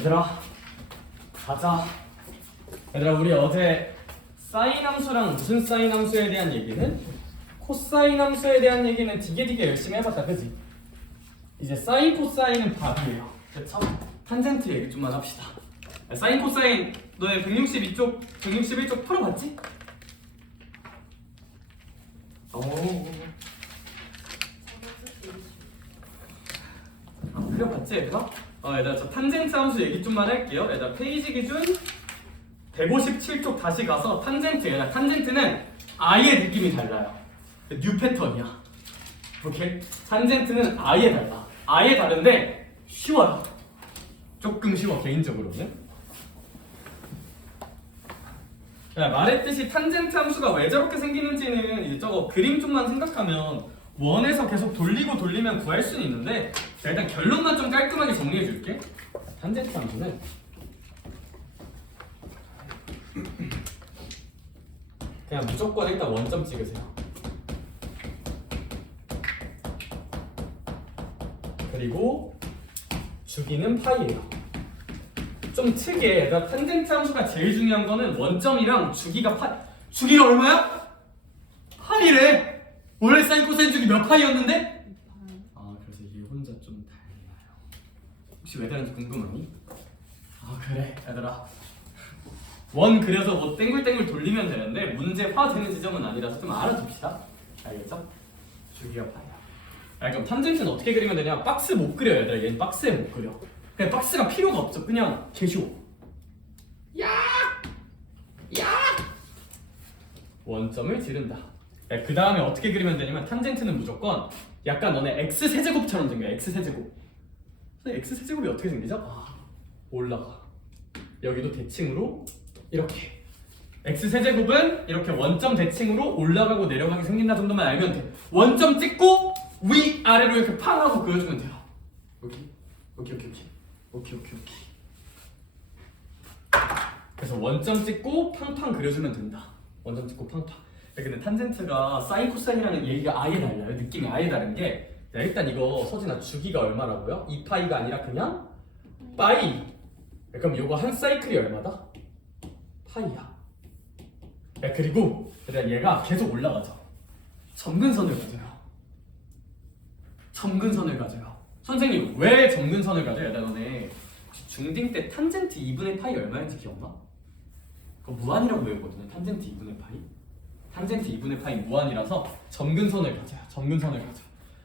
얘들아 가자. 얘들아 우리 어제 사인 함수랑 무슨 사인 함수에 대한 얘기는 코사인 함수에 대한 얘기는 되게 열심히 해봤다, 그지? 이제 사인 코사인은 밥이에요. 그쵸? 탄젠트 얘기 좀만 합시다. 사인 코사인 너네 162쪽 161쪽 풀어봤지? 풀어봤지 얘들아? 얘들아 저 탄젠트 함수 얘기 좀만 할게요. 얘들아 페이지 기준 157쪽 다시 가서 탄젠트, 얘들아 탄젠트는 아예 느낌이 달라요. 뉴 패턴이야. 오케이? 탄젠트는 아예 달라. 아예 다른데 쉬워요. 조금 쉬워 개인적으로는. 야, 말했듯이 탄젠트 함수가 왜 저렇게 생기는지는 이제 저거 그림 좀만 생각하면 원에서 계속 돌리고 돌리면 구할 수는 있는데 자, 일단 결론만 좀 깔끔하게 정리해 줄게. 탄젠트 함수는 그냥 무조건 일단 원점 찍으세요. 그리고 주기는 파이예요. 좀 특이해. 얘들아 탄젠트 함수가 제일 중요한 거는 원점이랑 주기가 주기가 얼마야? 파이래. 원래 사인 코사인 주기 몇 파이였는데? 그래서 이게 혼자 좀 달라요. 혹시 왜 다른지 궁금하니? 그래 얘들아 원 그려서 뭐 땡글땡글 돌리면 되는데 문제화 되는 지점은 아니라서 좀 알아둡시다. 알겠죠? 주기가 파이야. 그럼 탄젠트는 어떻게 그리면 되냐? 박스 못 그려 얘들아. 얘는 박스에 못 그려. 그냥 박스가 필요가 없어. 그냥 개쉬워. 원점을 지른다. 그 다음에 어떻게 그리면 되냐면 탄젠트는 무조건 약간 너네 x 세제곱처럼 생겨. x 세제곱. x 세제곱이 어떻게 생기죠? 올라가. 여기도 대칭으로 이렇게. x 세제곱은 이렇게 원점 대칭으로 올라가고 내려가게 생긴다 정도만 알면 돼. 원점 찍고 위 아래로 이렇게 팡 하고 그려주면 돼요. 오케이. 그래서 원점 찍고 팡팡 그려주면 된다. 원점 찍고 팡팡. 근데 탄젠트가 사인 코사인이라는 얘기가 아예 달라요. 느낌이 아예 다른 게 일단 이거 서진아 주기가 얼마라고요? 2파이가 아니라 그냥 파이. 그럼 이거 한 사이클이 얼마다? 파이야. 그리고 얘가 계속 올라가죠. 점근선을 가져요. 선생님 왜 점근선을 가져요? 얘들아 너네 중딩 때 탄젠트 2분의 파이 얼마인지 기억나? 그거 무한이라고 외우거든요. 탄젠트 2분의 파이. 탄젠트 2분의 파이 무한이라서 점근선을 가져요.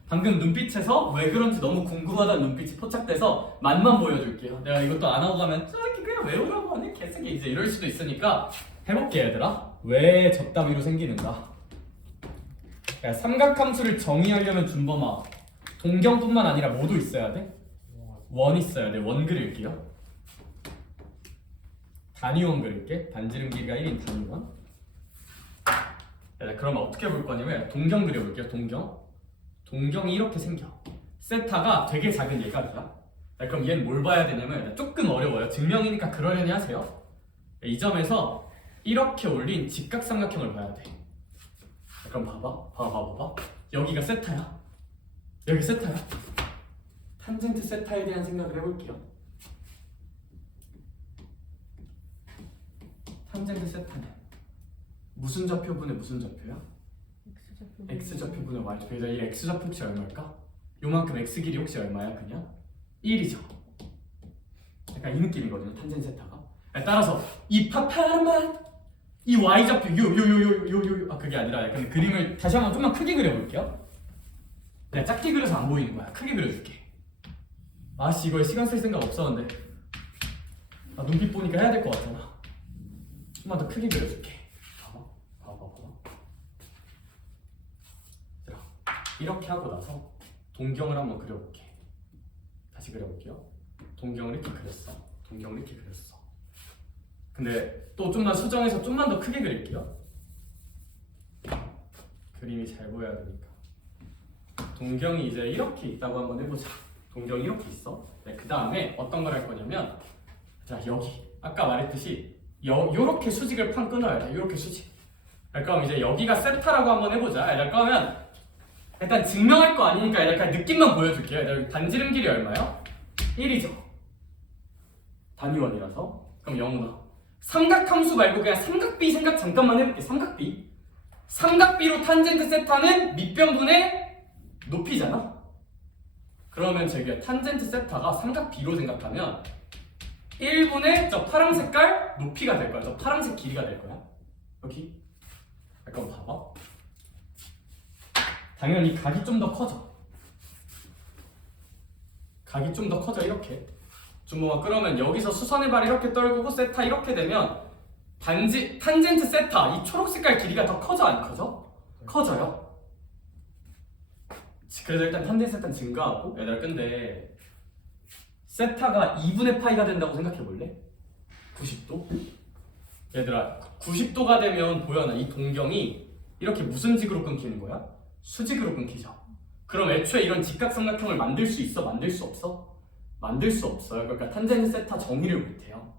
방금 눈빛에서 왜 그런지 너무 궁금하다는 눈빛이 포착돼서 맛만 보여줄게요. 내가 이것도 안 하고 가면 저렇게 그냥 외우라고 하네 개새끼 이제 이럴 수도 있으니까 해볼게 얘들아. 왜 저따위로 생기는가? 삼각함수를 정의하려면 준범아 동경뿐만 아니라 뭐도 있어야 돼? 원 있어야 돼. 원 그릴게요. 단위원 그릴게. 반지름 길이가 1인 단위원. 그러면 어떻게 볼 거냐면 동경 그려볼게요. 동경이 이렇게 생겨. 세타가 되게 작은 예각이야. 그럼 얘는 뭘 봐야 되냐면 조금 어려워요. 증명이니까 그러려니 하세요. 이 점에서 이렇게 올린 직각삼각형을 봐야 돼. 그럼 봐봐. 여기가 세타야. 여기 세타야. 탄젠트 세타에 대한 생각을 해볼게요. 탄젠트 세타는 무슨 좌표분의 무슨 좌표야? x좌표분의 y좌표. 이 x좌표 혹시 얼마일까? 요만큼 x 길이 혹시 얼마야? 그냥 1이죠. 약간 이 느낌이거든요. 탄젠트 세타가. 따라서 이 파파만 이 y좌표 요 그게 아니라 약간 그림을 다시 한번 좀만 크게 그려볼게요. 내가 작게 그려서 안 보이는 거야. 크게 그려줄게. 아씨 이거 시간 쓸 생각 없었는데 눈빛 보니까 해야 될 것 같잖아. 좀만 더 크게 그려줄게. 봐봐. 이렇게 하고 나서 동경을 한번 그려볼게. 다시 그려볼게요. 동경을 이렇게 그렸어. 근데 또 좀만 수정해서 좀만 더 크게 그릴게요. 그림이 잘 보여야 되니까. 동경이 이제 이렇게 있다고 한번 해보자. 동경이 이렇게 있어. 그 다음에 어떤 걸 할 거냐면 자 여기 아까 말했듯이 요렇게 수직을 팡 끊어야 돼. 요렇게 수직. 그럼 이제 여기가 세타라고 한번 해보자. 그러면 일단 증명할 거 아니니까 약간 느낌만 보여줄게요. 여기 반지름 길이 얼마요? 1이죠. 단위원이라서. 그럼 0나. 삼각함수 말고 그냥 삼각비 생각 잠깐만 해볼게. 삼각비로 탄젠트 세타는 밑변분의 높이잖아. 그러면 저기가 탄젠트 세타가 삼각비로 생각하면 1분의 저 파란 색깔 높이가 될 거야. 저 파란색 길이가 될 거야. 여기. 잠깐 봐봐. 당연히 각이 좀 더 커져. 각이 좀 더 커져. 이렇게. 주모가 그러면 여기서 수선의 발 이렇게 떨구고 세타 이렇게 되면 탄젠트 세타 이 초록 색깔 길이가 더 커져 안 커져? 커져요. 그래서 일단 탄젠트 세타는 증가하고 얘들아 근데 세타가 2분의 파이가 된다고 생각해 볼래? 90도? 얘들아 90도가 되면 보여나 이 동경이 이렇게 무슨 직으로 끊기는 거야? 수직으로 끊기죠. 그럼 애초에 이런 직각삼각형을 만들 수 있어? 만들 수 없어? 만들 수 없어요. 그러니까 탄젠트 세타 정의를 못해요.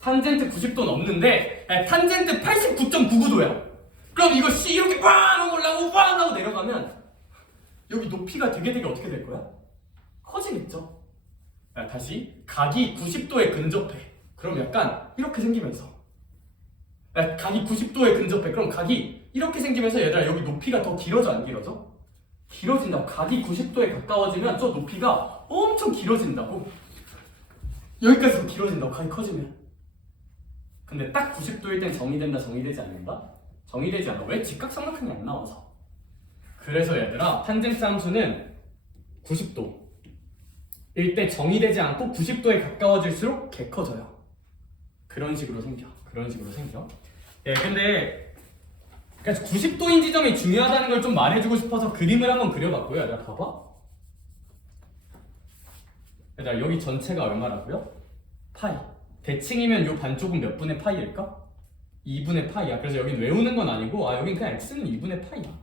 탄젠트 90도 넘는데 탄젠트 89.99도야. 그럼 이거 C 이렇게 빵 하고 올라오고 빵 하고 내려가면 여기 높이가 되게 어떻게 될 거야? 커지겠죠. 다시 각이 90도에 근접해. 그럼 약간 이렇게 생기면서 각이 90도에 근접해. 그럼 각이 이렇게 생기면서 얘들아 여기 높이가 더 길어져 안 길어져? 길어진다고. 각이 90도에 가까워지면 저 높이가 엄청 길어진다고. 여기까지 더 길어진다고. 각이 커지면. 근데 딱 90도일 땐 정의된다 정의되지 않는다? 정의되지 않아. 왜? 직각삼각형이 안 나와서. 그래서 얘들아 탄젠트 함수는 90도일 때 정의되지 않고 90도에 가까워질수록 개 커져요. 그런 식으로 생겨. 근데 그래서 90도인 지점이 중요하다는 걸 좀 말해주고 싶어서 그림을 한번 그려봤고요. 얘들아 봐봐. 얘들아 여기 전체가 얼마라고요? 파이. 대칭이면 요 반쪽은 몇 분의 파이일까? 2분의 파이야. 그래서 여긴 외우는 건 아니고 여긴 그냥 x는 2분의 파이야.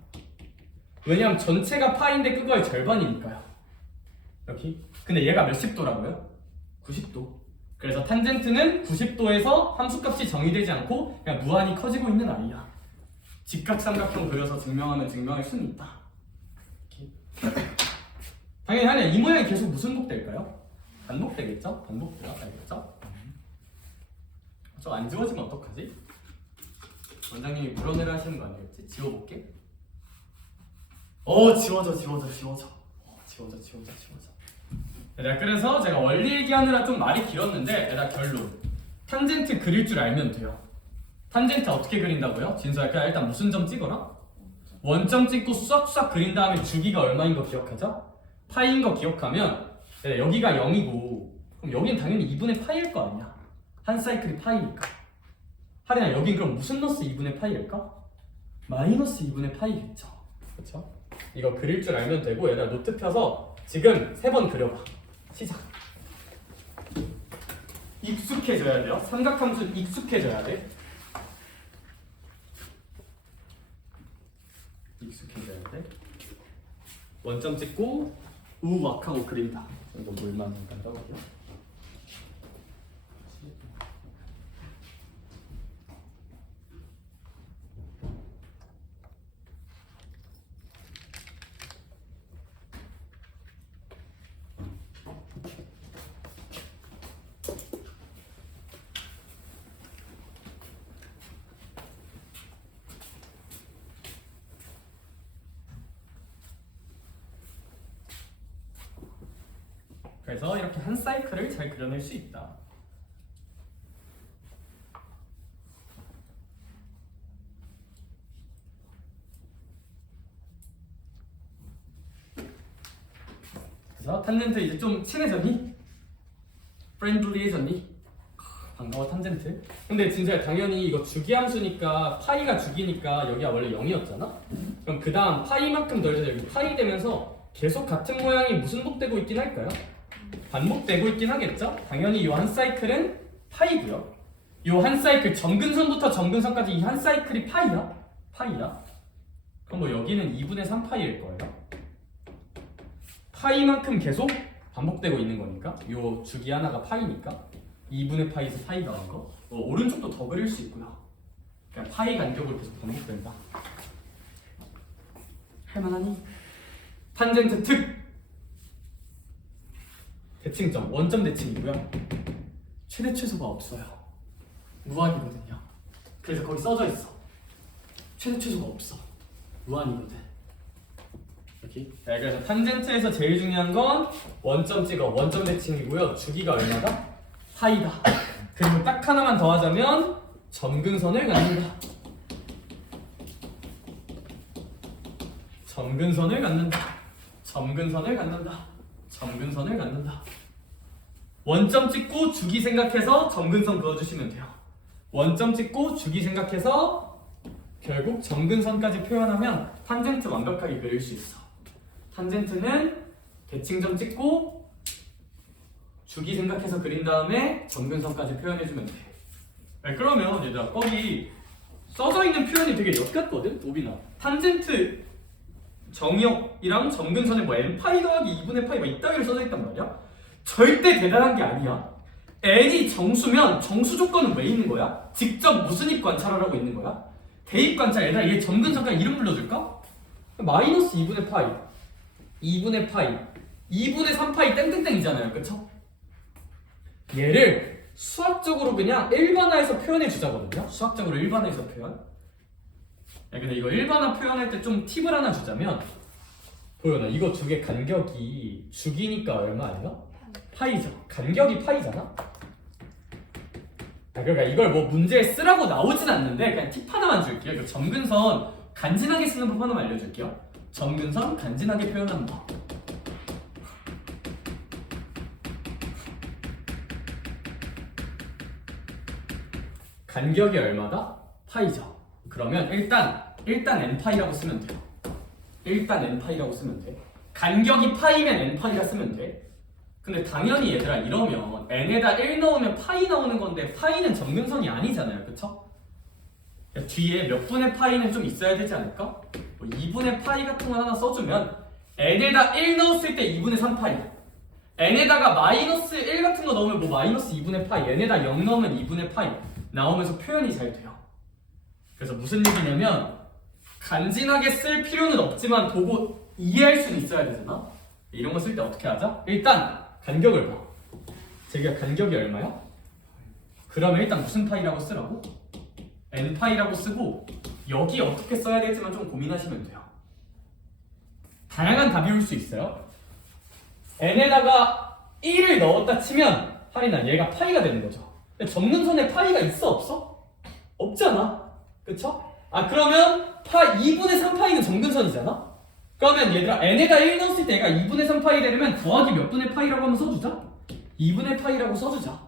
왜냐면 전체가 파인데 그거의 절반이니까요. 여기. 근데 얘가 몇십 도라고요? 90도. 그래서 탄젠트는 90도에서 함수값이 정의되지 않고 그냥 무한히 커지고 있는 아이야. 직각삼각형 그려서 증명하면 증명할 수는 있다. 당연히 하네. 이 모양이 계속 무슨 복될까요? 반복되겠죠? 반복되라. 알겠죠? 저 안 지워지면 어떡하지? 원장님이 물어내라 하시는 거 아니겠지? 지워볼게. 지워져. 지워져. 얘들아 그래서 제가 원리 얘기하느라 좀 말이 길었는데 얘들아 결론. 탄젠트 그릴 줄 알면 돼요. 탄젠트 어떻게 그린다고요? 진수야 그냥 일단 무슨 점 찍어라? 원점 찍고 싹싹 그린 다음에 주기가 얼마인 거 기억하자? 파이인 거 기억하면 여기가 0이고 그럼 여긴 당연히 2분의 파이일 거 아니야. 한 사이클이 파이니까. 하리나 여긴 그럼 무슨 너스 2분의 파이일까? 마이너스 2분의 파이겠죠. 그렇죠? 이거 그릴 줄 알면 되고 얘들아 노트 펴서 지금 3번 그려봐. 시작. 익숙해져야 돼요. 삼각함수 익숙해져야 돼. 익숙해져야 돼. 원점 찍고 우악하고 그린다. 이거 뭘만 간다고요? 그래서 이렇게 한 사이클을 잘 그려낼 수 있다. 그래서 탄젠트 이제 좀 친해졌니? 프렌들리해졌니? 반가워 탄젠트. 근데 진짜 당연히 이거 주기함수니까 파이가 주기니까 여기가 원래 0이었잖아? 그럼 그 다음 파이만큼 더해서 여기 파이 되면서 계속 같은 모양이 무슨 복되고 있긴 할까요? 반복되고 있긴 하겠죠? 당연히 이 한 사이클은 파이고요. 이 한 사이클 점근선부터 점근선까지 이 한 사이클이 파이야. 그럼 뭐 여기는 2분의 3파이일 거예요. 파이만큼 계속 반복되고 있는 거니까 이 주기 하나가 파이니까 2분의 파이에서 파이가 온 거. 오른쪽도 더 그릴 수 있고요. 그냥 파이 간격으로 계속 반복된다. 할만하니? 탄젠트 특 대칭점, 원점 대칭이고요. 최대 최소가 없어요. 무한이거든요. 그래서 거기 써져 있어. 최대 최소가 없어. 무한이거든. 여기. 네, 그래서 탄젠트에서 제일 중요한 건 원점 찍어. 원점 대칭이고요. 주기가 얼마다? 파이다. 그리고 딱 하나만 더 하자면 점근선을 갖는다. 점근선을 갖는다. 점근선을 갖는다. 점근선을 갖는다. 원점 찍고 주기 생각해서 점근선 그어주시면 돼요. 원점 찍고 주기 생각해서 결국 점근선까지 표현하면 탄젠트 완벽하게 그릴 수 있어. 탄젠트는 대칭점 찍고 주기 생각해서 그린 다음에 점근선까지 표현해주면 돼. 네, 그러면 얘들아 거기 써져 있는 표현이 되게 엿같거든? 오빈아. 탄젠트 정역이랑 점근선에 뭐 n파이 더하기 2분의 파이 막 이따위로 써져 있단 말이야? 절대 대단한 게 아니야. n이 정수면 정수 조건은 왜 있는 거야? 직접 무슨 입 관찰하라고 있는 거야? 대입 관찰. 얘들아 얘 점근선까지 이름 불러줄까? 마이너스 2분의 파이 2분의 파이 2분의 3파이 땡땡땡이잖아요. 그쵸? 얘를 수학적으로 그냥 일반화해서 표현해 주자거든요. 수학적으로 일반화해서 표현. 야, 근데 이거 일반화 표현할 때 좀 팁을 하나 주자면 보여나 이거 두 개 간격이 주기니까 얼마 아니야? 파이죠. 간격이 파이잖아. 그러니까 이걸 뭐 문제에 쓰라고 나오진 않는데 그냥 팁 하나만 줄게요. 그 점근선 간지나게 쓰는 법 하나만 알려줄게요. 점근선 간지나게 표현하는 법. 간격이 얼마다? 파이죠. 그러면 일단 n파이라고 쓰면 돼요. 일단 n파이라고 쓰면 돼. 간격이 파이면 n파이라 쓰면 돼. 근데 당연히 얘들아 이러면 n에다 1 넣으면 파이 나오는 건데 파이는 점근선이 아니잖아요. 그쵸? 뒤에 몇 분의 파이는 좀 있어야 되지 않을까? 뭐 2분의 파이 같은 거 하나 써주면 n에다 1 넣었을 때 2분의 3파이 n에다가 마이너스 1 같은 거 넣으면 뭐 마이너스 2분의 파이 n에다 0 넣으면 2분의 파이 나오면서 표현이 잘 돼요. 그래서 무슨 얘기냐면 간지나게 쓸 필요는 없지만 보고 이해할 수는 있어야 되잖아. 이런 거 쓸 때 어떻게 하자? 일단 간격을 봐. 제가 간격이 얼마야? 그러면 일단 무슨 파이라고 쓰라고? n파이라고 쓰고 여기 어떻게 써야 될지만 좀 고민하시면 돼요. 다양한 답이 올 수 있어요. n에다가 1을 넣었다 치면 할인아 얘가 파이가 되는 거죠. 점근선에 파이가 있어 없어? 없잖아. 그쵸? 아 그러면 2분의 3파이는 점근선이잖아? 그러면 얘들아 n에다 1 넣었을 때 얘가 2분의 3파이 되려면 더하기 몇 분의 파이라고 한번 써주자. 2분의 파이라고 써주자.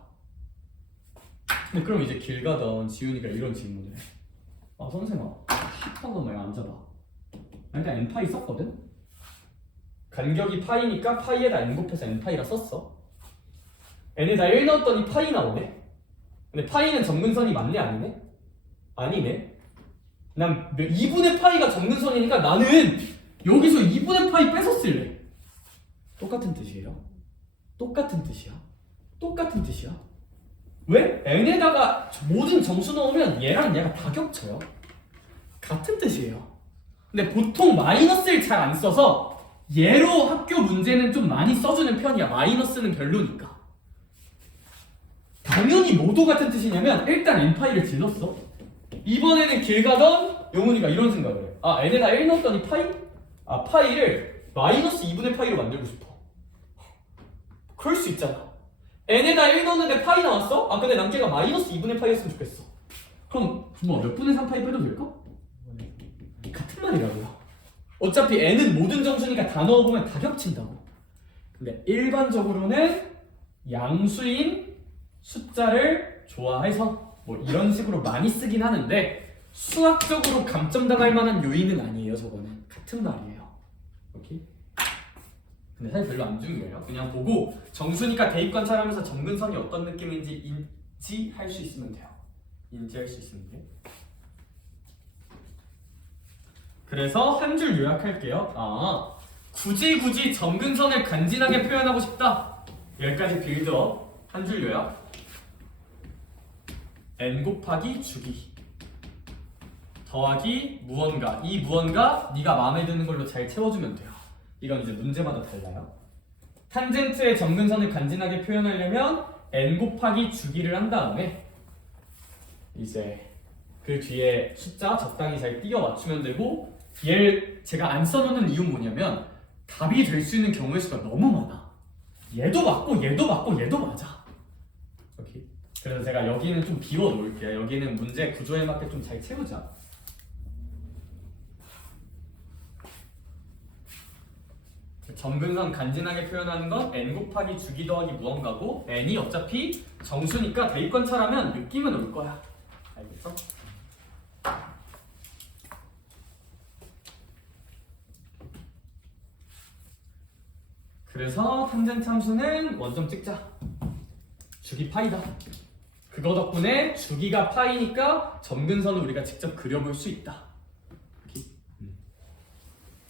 근데 그럼 이제 길 가던 지훈이가 이런 질문을 해. 아 선생아 한 번만 앉아봐. 일단 n파이 썼거든? 간격이 파이니까 파이에다 n 곱해서 n파이라 썼어. n에다 1 넣었더니 파이 나오네? 근데 파이는 점근선이 맞네 아니네? 아니네. 난 2분의 파이가 점근선이니까 나는 여기서 2분의 파이 뺏어 쓸래. 똑같은 뜻이에요. 똑같은 뜻이야. 똑같은 뜻이야. 왜? n에다가 모든 정수 넣으면 얘랑 얘가 다 겹쳐요. 같은 뜻이에요. 근데 보통 마이너스를 잘 안 써서 얘로 학교 문제는 좀 많이 써주는 편이야. 마이너스는 별로니까. 당연히 뭐도 같은 뜻이냐면 일단 n파이를 질렀어. 이번에는 길 가던 영훈이가 이런 생각을 해. 아 n에다 1 넣었더니 파이? 아 파이를 마이너스 2분의 파이로 만들고 싶어. 그럴 수 있잖아. n에다 1 넣었는데 파이 나왔어? 아 근데 남캐가 마이너스 2분의 파이였으면 좋겠어. 그럼 뭐 몇 분의 3파이 빼도 될까? 같은 말이라고요. 어차피 n은 모든 정수니까 다 넣어보면 다 겹친다고. 근데 일반적으로는 양수인 숫자를 좋아해서 뭐 이런 식으로 많이 쓰긴 하는데 수학적으로 감점당할 만한 요인은 아니에요. 저거는 같은 말이에요. 오케이? 근데 사실 별로 안 중요해요. 그냥 보고 정수니까 대입 관찰하면서 점근선이 어떤 느낌인지 인지할 수 있으면 돼요. 인지할 수 있으면 돼요. 그래서 한 줄 요약할게요. 아 굳이 점근선을 간지나게 표현하고 싶다. 여기까지 빌드업. 한 줄 요약. n 곱하기 주기 더하기 무언가. 이 무언가 네가 마음에 드는 걸로 잘 채워주면 돼요. 이건 이제 문제마다 달라요. 탄젠트의 점근선을 간지나게 표현하려면 n 곱하기 주기를 한 다음에 이제 그 뒤에 숫자 적당히 잘 띄워 맞추면 되고, 얘를 제가 안 써놓는 이유는 뭐냐면 답이 될 수 있는 경우의 수가 너무 많아. 얘도 맞고 얘도 맞고 얘도 맞아. 오케이. 그래서 제가 여기는 좀 비워 놓을게요. 여기는 문제 구조에 맞게 좀 잘 채우자. 점근선 간지나게 표현하는 건 n 곱하기 주기 더하기 무언가고, n이 어차피 정수니까 대입관찰하면 느낌은 올 거야. 알겠어? 그래서 탄젠트 함수는 원점 찍자. 주기 파이다. 그거 덕분에 주기가 파이니까 점근선을 우리가 직접 그려볼 수 있다.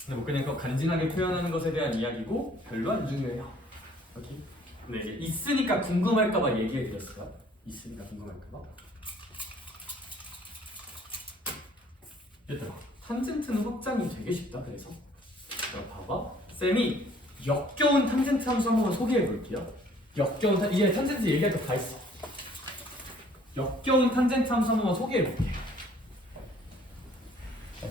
근데 뭐 그냥 간지나게 표현하는 것에 대한 이야기고 별로 안 중요해요. 오케이? 근데 이제 있으니까 궁금할까봐 얘기해드렸어요. 있으니까 궁금할까봐. 얘들아, 탄젠트는 확장이 되게 쉽다. 그래서 봐봐. 쌤이 역겨운 탄젠트 함수 한번 소개해볼게요. 역겨운 이제 탄젠트 얘기할 거 다 있어. 역겨운 탄젠트 함수 한번 소개해볼게.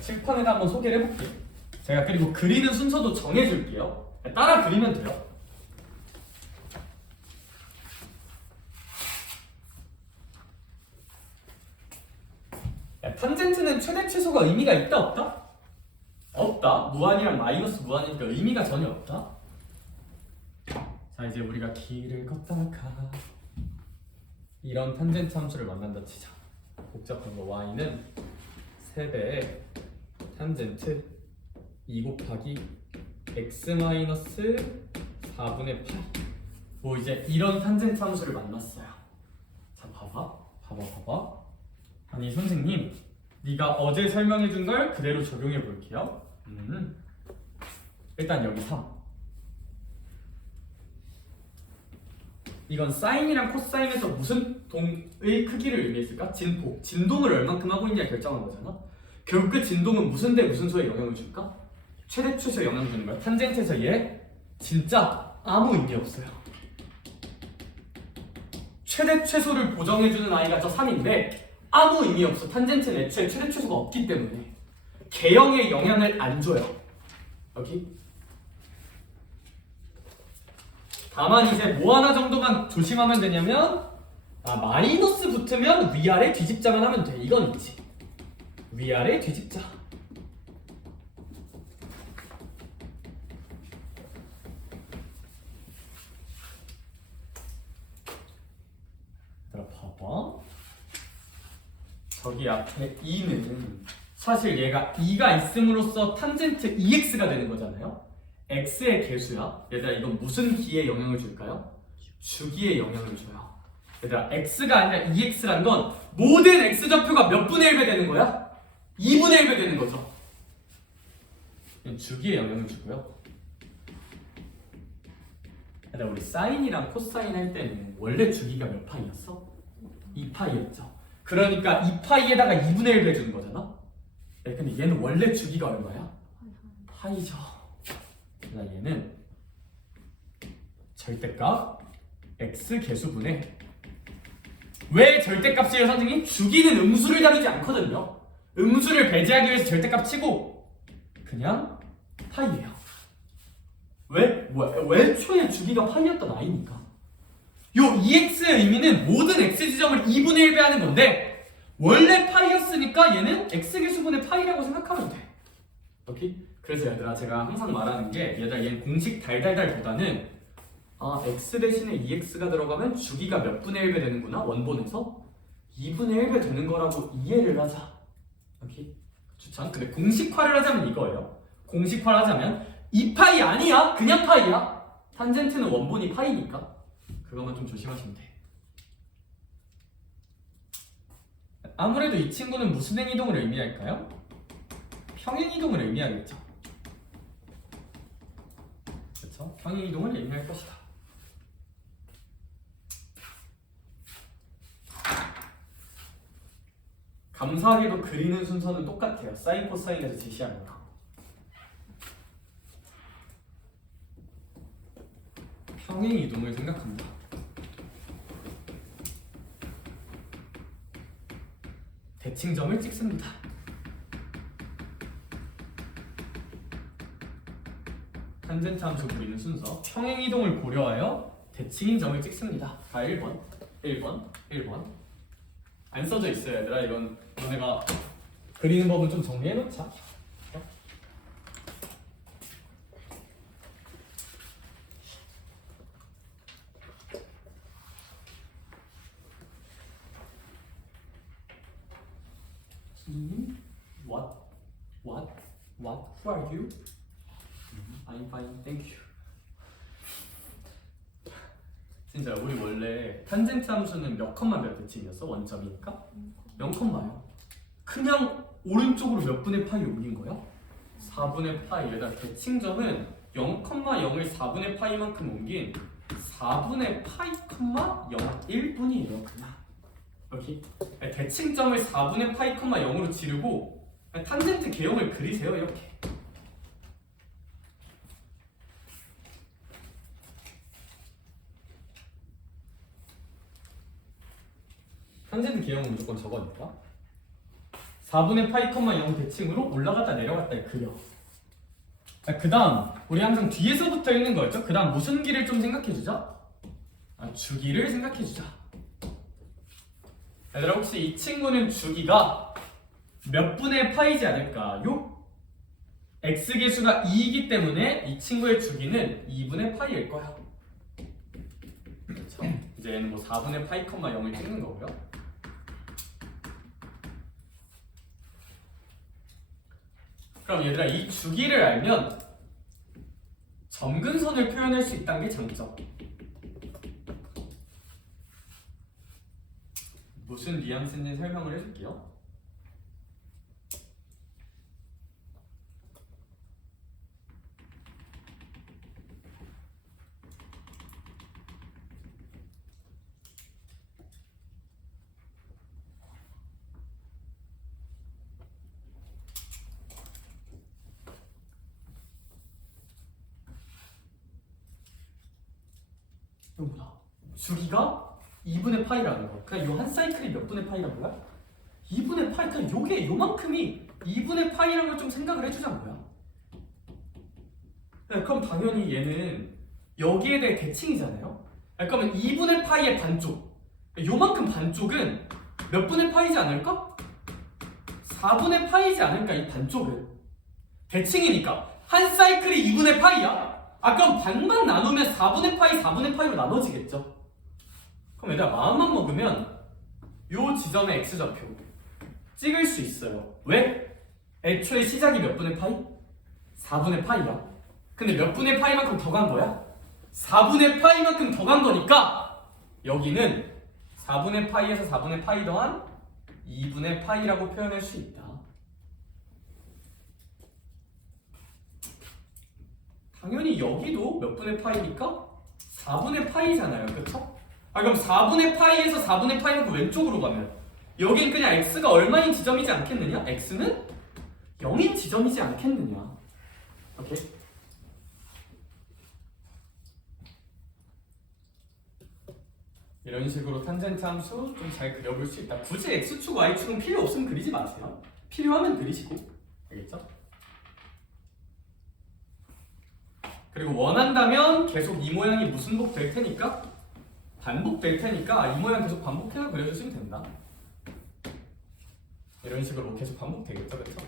칠판에다 한번 소개를 해볼게. 제가 그리고 그리는 순서도 정해줄게요. 따라 그리면 돼요. 야, 탄젠트는 최대 최소가 의미가 있다 없다? 없다. 무한이랑 마이너스 무한이니까 의미가 전혀 없다. 자, 이제 우리가 길을 걷다가 이런 탄젠트 함수를 만난다 치자. 복잡한 거 y는 3배의 탄젠트 2 곱하기 x 마이너스 4분의 8. 뭐 이제 이런 탄젠트 함수를 만났어요. 자, 봐봐. 아니 선생님, 네가 어제 설명해준 걸 그대로 적용해 볼게요. 일단 여기 3. 이건 사인이랑 코사인에서 무슨 동의 크기를 의미했을까? 진폭. 진동을 얼만큼 하고 있냐 결정한 거잖아. 결국 그 진동은 무슨 대 무슨 수에 영향을 줄까? 최대 최소에 영향을 주는 거야. 탄젠트에서 얘 진짜 아무 의미 없어요. 최대 최소를 보정해주는 아이가 저 3인데 아무 의미 없어. 탄젠트는 애초에 최대 최소가 없기 때문에 개형에 영향을 안 줘요. 오케이? 다만 이제 뭐 하나 정도만 조심하면 되냐면, 마이너스 붙으면 위아래 뒤집자만 하면 돼. 이건 있지. 위아래 뒤집자. 봐봐. 저기 앞에 2는 사실 얘가 2가 있음으로써 탄젠트 2x가 되는 거잖아요. x의 개수야. 얘들아, 이건 무슨 기에 영향을 줄까요? 주기에 영향을 줘요. 얘들아, x가 아니라 2x라는 건 모든 x좌표가 몇 분의 1배 되는 거야? 2분의 1배 되는 거죠. 주기에 영향을 주고요. 얘들아, 우리 사인이랑 코사인 할 때는 원래 주기가 몇 파이였어? 2파이였죠. 그러니까 2파이에다가 2분의 1배 주는 거잖아? 근데 얘는 원래 주기가 얼마야? 파이죠. 그러니까 얘는 절대값 x 개수분의, 왜 절대값이에요 선생님? 주기는 음수를 다루지 않거든요. 음수를 배제하기 위해서 절대값 치고 그냥 파이예요. 왜? 왜 애초에 주기가 파이였던 아이니까. 요 2x의 의미는 모든 x 지점을 2분의 1배 하는 건데 원래 파이였으니까 얘는 x 개수분의 파이라고 생각하면 돼. 오케이? 그래서 얘들아, 제가 항상 말하는 게, 얘들아, 얘는 공식 달달달보다는 x 대신에 2x가 들어가면 주기가 몇 분의 1배 되는구나, 원본에서 2분의 1배 되는 거라고 이해를 하자. 오케이? 좋죠? 근데 공식화를 하자면 이거예요. 공식화를 하자면 2파이 아니야, 그냥 파이야. 탄젠트는 원본이 파이니까 그것만 좀 조심하시면 돼. 아무래도 이 친구는 무슨 행이동을 의미할까요? 평행이동을 의미하겠죠. 그렇죠? 평행이동을 의미할 것이다. 감사하게도 그리는 순서는 똑같아요. 사인, 코사인에서 제시하는 거. 평행이동을 생각합니다. 대칭점을 찍습니다. 탄젠트 함수 부리는 순서. 평행이동을 고려하여 대칭인 점을 찍습니다. 다 1번, 1번, 1번. 안 써져 있어요, 얘들아. 이건 너네가 그리는 법은 좀 정리해놓자. What? Who are you? I'm fine, thank you. 진짜 우리 원래 탄젠트 함수는 몇 컴마 몇 대칭이었어? 원점이니까? 0컴마요. 그냥 오른쪽으로 몇 분의 파이 옮긴 거야? 4분의 파이에다 대칭점은 0,0을 4분의 파이만큼 옮긴 4분의 파이, 0.1분이에요. 그냥 여기 대칭점을 4분의 파이, 0으로 지르고 탄젠트 개형을 그리세요. 이렇게. 탄젠트 개형은 무조건 저거니까 4분의 파이, 0 대칭으로 올라갔다 내려갔다 그려. 그 다음 우리 항상 뒤에서부터 읽는 거였죠? 그 다음 무슨 길을 좀 생각해주자? 주기를 생각해주자. 얘들아, 혹시 이 친구는 주기가 몇 분의 파이지 않을까요? x계수가 2이기 때문에 이 친구의 주기는 2분의 파이일 거야. 그렇죠? 이제 얘는 뭐 4분의 파이, 0을 찍는 거고요. 그럼 얘들아, 이 주기를 알면 점근선을 표현할 수 있다는 게 장점. 무슨 뉘앙스인지 설명을 해줄게요. 이거보다 주기가 2분의 파이라는 거. 그냥 요 한 사이클이 몇 분의 파이라는 거야? 2분의 파이. 그냥 요게 요만큼이 2분의 파이라는 걸 좀 생각을 해주자는 거야. 네, 그럼 당연히 얘는 여기에 대해 대칭이잖아요. 그러면 2분의 파이의 반쪽, 요만큼 반쪽은 몇 분의 파이지 않을까? 4분의 파이지 않을까? 이 반쪽은 대칭이니까 한 사이클이 2분의 파이야. 그럼 반만 나누면 4분의 파이, 4분의 파이로 나눠지겠죠. 그럼 얘들아, 마음만 먹으면 요 지점의 x좌표 찍을 수 있어요. 왜? 애초에 시작이 몇 분의 파이? 4분의 파이야. 근데 몇 분의 파이만큼 더 간 거야? 4분의 파이만큼 더 간 거니까 여기는 4분의 파이에서 4분의 파이 더한 2분의 파이라고 표현할 수 있다. 당연히 여기도 몇 분의 파이니까 4분의 파이잖아요. 그쵸? 그럼 4분의 파이에서 4분의 파이만큼 왼쪽으로 가면 여긴 그냥 x가 얼마인 지점이지 않겠느냐? x는 0인 지점이지 않겠느냐? 오케이? 이런 식으로 탄젠트 함수 좀 잘 그려볼 수 있다. 굳이 x축, y축은 필요 없으면 그리지 마세요. 필요하면 그리시고. 알겠죠? 그리고 원한다면 계속 이 모양이 무순복 될 테니까, 반복될 테니까 이 모양 계속 반복해서 그려주시면 된다. 이런 식으로 계속 반복되겠죠, 그렇죠?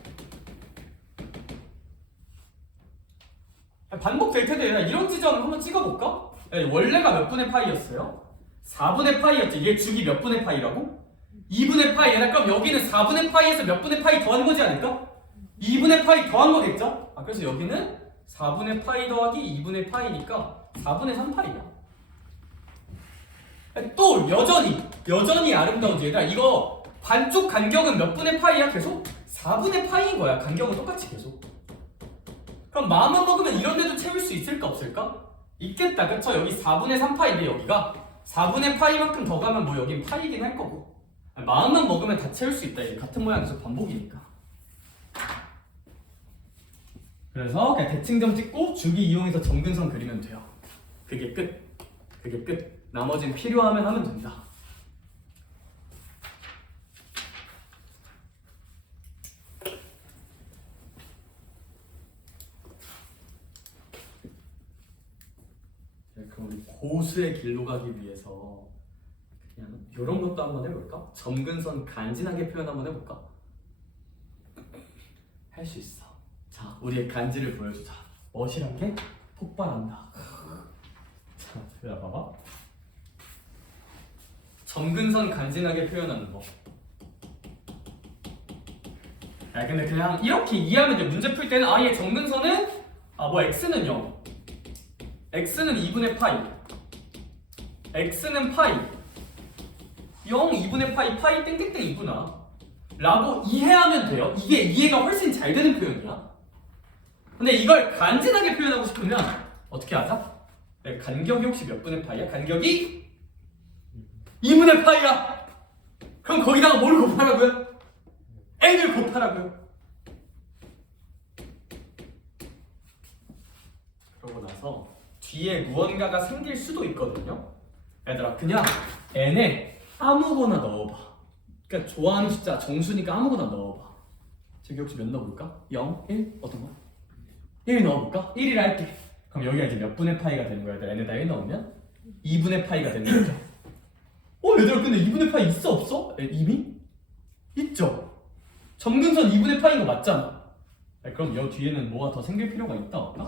반복될 텐데 이런 지점 한번 찍어볼까? 원래가 몇 분의 파이였어요? 4분의 파이였지. 얘 주기 몇 분의 파이라고? 2분의 파이. 그럼 여기는 4분의 파이에서 몇 분의 파이 더한 거지 않을까? 2분의 파이 더한 거겠죠? 그래서 여기는 4분의 파이 더하기 2분의 파이니까 4분의 3파이야. 또 여전히 아름다운지. 얘들아, 이거 반쪽 간격은 몇 분의 파이야? 계속 4분의 파이인 거야. 간격은 똑같이 계속. 그럼 마음만 먹으면 이런 데도 채울 수 있을까 없을까? 있겠다. 그쵸? 여기 4분의 3파인데 여기가 4분의 파이만큼 더 가면 뭐 여긴 파이긴 할 거고. 마음만 먹으면 다 채울 수 있다. 이게 같은 모양에서 반복이니까. 그래서 그냥 대칭점 찍고 주기 이용해서 점근선 그리면 돼요. 그게 끝. 나머지는 필요하면 하면 된다. 고수의 길로 가기 위해서 그냥 이런 것도 한번 해볼까? 점근선 간지나게 표현 한번 해볼까? 할 수 있어. 자, 우리의 간지를 보여주자. 멋이란 게 폭발한다. 자, 여기다 봐봐. 점근선 간지나게 표현하는 거. 야, 근데 그냥 이렇게 이해하면 돼. 문제 풀 때는 아예 점근선은 x는 0, x는 2분의 파이, x는 파이, 0, 2분의 파이, 파이 땡땡땡이구나 라고 이해하면 돼요. 이게 이해가 훨씬 잘 되는 표현이야. 근데 이걸 간지나게 표현하고 싶으면 어떻게 하자? 간격이 혹시 몇 분의 파이야? 간격이 2분의 파이야! 그럼 거기다가 뭘 곱하라고요? n을 곱하라고요. 그러고 나서 뒤에 무언가가 생길 수도 있거든요. 얘들아, 그냥 n에 아무거나 넣어봐. 그러니까 좋아하는 숫자 정수니까 아무거나 넣어봐. 저기 혹시 몇 넣어볼까? 0, 1? 어떤 거? 1 넣어볼까? 1이라 할게. 그럼 여기가 이제 몇 분의 파이가 되는 거야? n에다 1 넣으면 2분의 파이가 되는 거죠. 얘들아, 근데 2분의 파이 있어 없어? 이미? 있죠? 점근선 2분의 파이인 거 맞잖아. 그럼 여 뒤에는 뭐가 더 생길 필요가 있다 없나?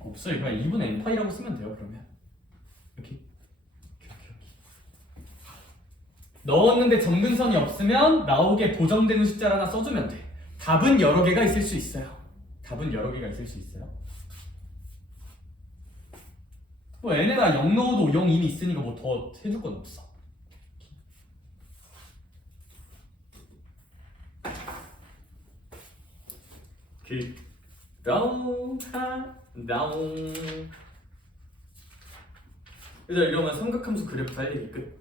없어요. 그냥 2분의 n 파이라고 쓰면 돼요. 그러면 이렇게 넣었는데 점근선이 없으면 나오게 보정되는 숫자를 하나 써주면 돼. 답은 여러 개가 있을 수 있어요. 답은 여러 개가 있을 수 있어요. 뭐 n에다 0 넣어도 0 이미 있으니까 뭐 더 해줄 건 없어. 다운 이제 이러면 삼각함수 그래프 할 얘기 끝.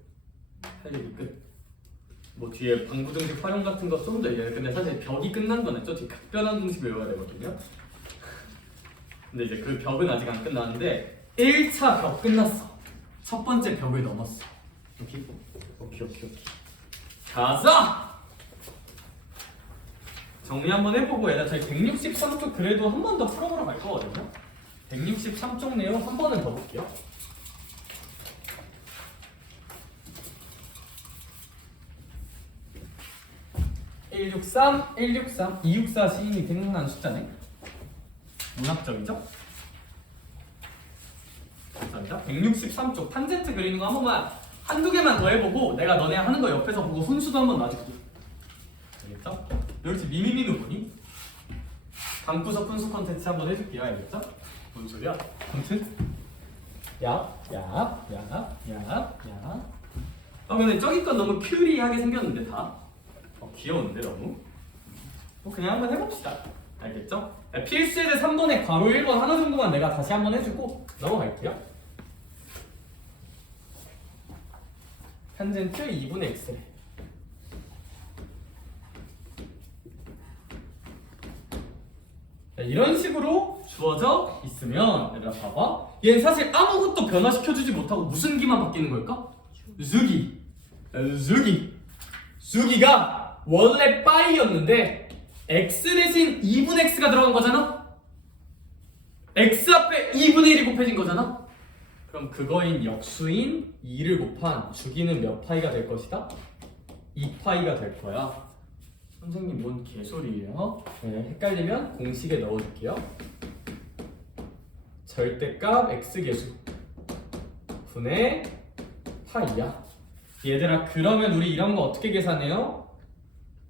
뭐 뒤에 방부등식 활용 같은 거 좀 더 얘기해. 근데 사실 벽이 끝난 건 아니죠. 뒤에 각변환 공식 외워야 되거든요. 근데 이제 그 벽은 아직 안 끝났는데 1차 벽 끝났어. 첫 번째 벽을 넘었어. 오케이. 가자! 정리 한번 해보고 얘들아, 저희 163쪽 그래도 한 번 더 풀어보러 갈 거거든요. 163쪽 내용 한 번은 더 볼게요. 163, 264 시인이 생각나는 숫자네. 문학적이죠? 감사합니다. 163쪽 탄젠트 그리는 거 한 번만 한두 개만 더 해보고 내가 너네 하는 거 옆에서 보고 손수도 한번 놔줄게. 알겠죠? 여기서 미미미는 뭐니? 방구석 분수 컨텐츠 한번 해줄게요. 알겠죠? 뭔 소리야? 아무튼 야. 근데 저기 건 너무 큐리하게 생겼는데 다 귀여운데 너무? 그냥 한번 해봅시다. 알겠죠? 필수예제 3번에 괄호 1번 하나 정도만 내가 다시 한번 해주고 넘어갈게요. 탄젠트 2분의 x래. 이런 식으로 주어져 있으면 얘들아 봐봐. 얘는 사실 아무것도 변화시켜주지 못하고 무슨 기만 바뀌는 걸까? 주기가 원래 파이였는데 x 대신 2분의 x가 들어간 거잖아? x 앞에 2분의 1이 곱해진 거잖아? 그럼 그거인 역수인 2를 곱한 주기는 몇 파이가 될 것이다? 2파이가 될 거야. 선생님 뭔 개소리예요? 네, 헷갈리면 공식에 넣어줄게요. 절대값 x계수 분의 파이야. 얘들아, 그러면 우리 이런 거 어떻게 계산해요?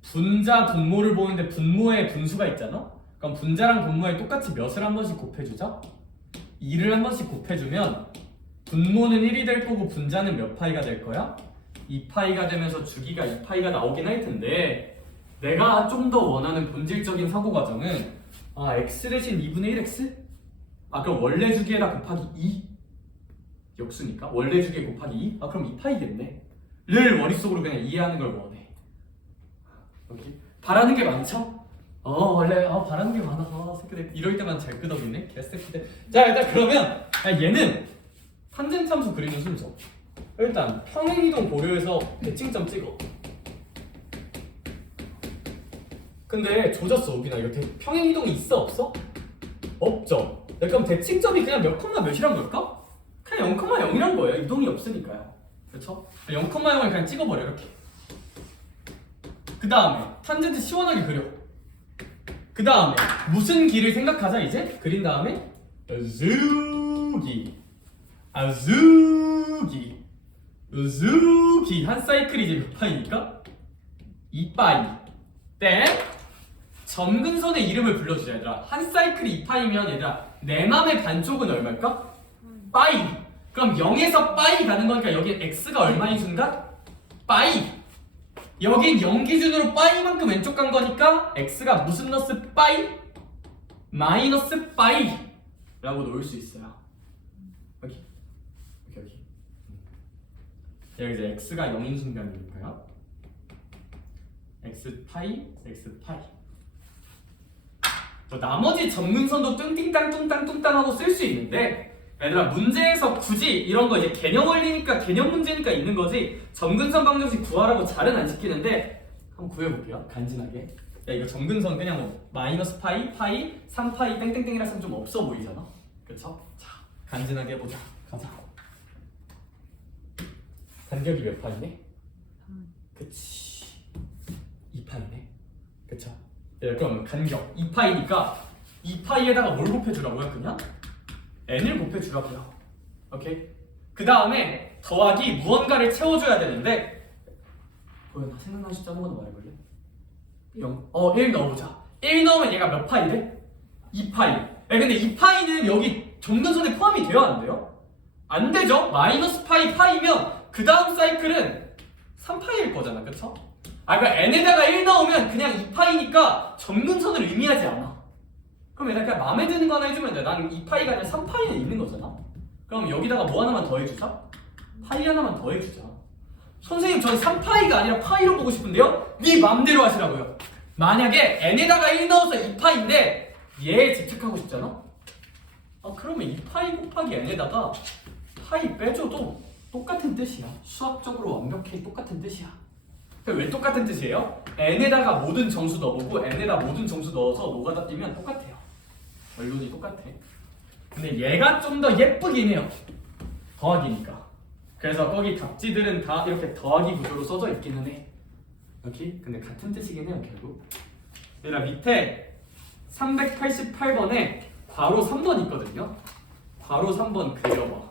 분자 분모를 보는데 분모에 분수가 있잖아? 그럼 분자랑 분모에 똑같이 몇을 한 번씩 곱해주자. 2를 한 번씩 곱해주면 분모는 1이 될 거고 분자는 몇 파이가 될 거야? 2파이가 되면서 주기가 2파이가 나오긴 할 텐데, 내가 좀 더 원하는 본질적인 사고 과정은 x 대신 2분의 1x? 그럼 원래 주기에다 곱하기 2? 역수니까 원래 주기에 곱하기 2? 그럼 2파이겠네 를 머릿속으로 그냥 이해하는 걸 원해. 오케이? 바라는 게 많죠? 원래 바라는 게 많아. 새끼들 이럴 때만 잘 끄덕이네. 개새끼들. 자, 일단 그러면 얘는 탄젠트 함수 그리는 순서. 일단 평행이동 고려해서 대칭점 찍어. 근데 조졌어 우빈아. 이거 평행이동이 있어 없어? 없죠. 그럼 대칭점이 그냥 몇 콤마 몇이란 걸까? 그냥 0,0이란 거예요. 이동이 없으니까요. 그렇죠? 0,0을 그냥 찍어버려 이렇게. 그 다음에 탄젠트 시원하게 그려. 그 다음에 무슨 길을 생각하자 이제? 그린 다음에 아zu기 한 사이클이 이제 몇 파이니까? 2파이 땡 점근선의 이름을 불러주자 얘들아. 한 사이클이 2파이면 얘들아 내 맘의 반쪽은 얼마일까? 파이. 그럼 0에서 파이 가는 거니까 여기 x가 얼마인 순간? 파이. 여긴 0 기준으로 파이만큼 왼쪽 간 거니까 x가 무슨 너스 파이? 마이너스 파이 라고 놓을 수 있어요. 여기 여기 이제 x가 0인 순간이니까요. x 파이 뭐 나머지 점근선도 뚱띵땅 하고 쓸 수 있는데 얘들아 문제에서 굳이 이런 거 이제 개념 원리니까 개념 문제니까 있는 거지 점근선 방정식 구하라고 잘은 안 시키는데 한번 구해볼게요. 간지나게. 야 이거 점근선 그냥 뭐 마이너스 파이 3파이 땡땡땡이라서 좀 없어 보이잖아. 그쵸? 자 간지나게 해보자. 가자. 간격이 몇 파이네? 그치 2파이네. 그쵸? 예, 그럼 간격 2파이니까 2파이에다가 뭘 곱해주라고요? 그냥? n을 곱해주라고요. 오케이? 그 다음에 더하기 무언가를 채워줘야 되는데 보여 나 생각나는 숫자 아무거나 말해볼래? 1 넣어보자. 1 넣으면 얘가 몇 파이래? 2파이. 야, 근데 2파이는 여기 점근선에 포함이 돼요? 안 돼요? 안 되죠? 마이너스 파이면 그 다음 사이클은 3파이일 거잖아. 그쵸? 그러니까 n에다가 1 넣으면 그냥 2파이니까 점근선을 의미하지 않아. 그럼 얘가 그냥 마음에 드는 거 하나 해주면 돼. 나는 2파이가 아니라 3파이는 있는 거잖아. 그럼 여기다가 뭐 하나만 더해주자? 파이 하나만 더해주자. 선생님 저는 3파이가 아니라 파이로 보고 싶은데요? 네 맘대로 하시라고요. 만약에 n에다가 1 넣어서 2파이인데 얘에 집착하고 싶잖아? 그러면 2파이 곱하기 n에다가 파이 빼줘도 똑같은 뜻이야. 수학적으로 완벽히 똑같은 뜻이야. 왜 똑같은 뜻이에요? n에다가 모든 정수 넣어보고 n에다 모든 정수 넣어서 노가다 띄면 똑같아요. 결론이 똑같아. 근데 얘가 좀 더 예쁘긴 해요. 더하기니까. 그래서 거기 답지들은 다 이렇게 더하기 구조로 써져 있기는 해. 여기? 근데 같은 뜻이긴 해요 결국. 얘들아 밑에 388번에 괄호 3번 있거든요. 괄호 3번 그려봐.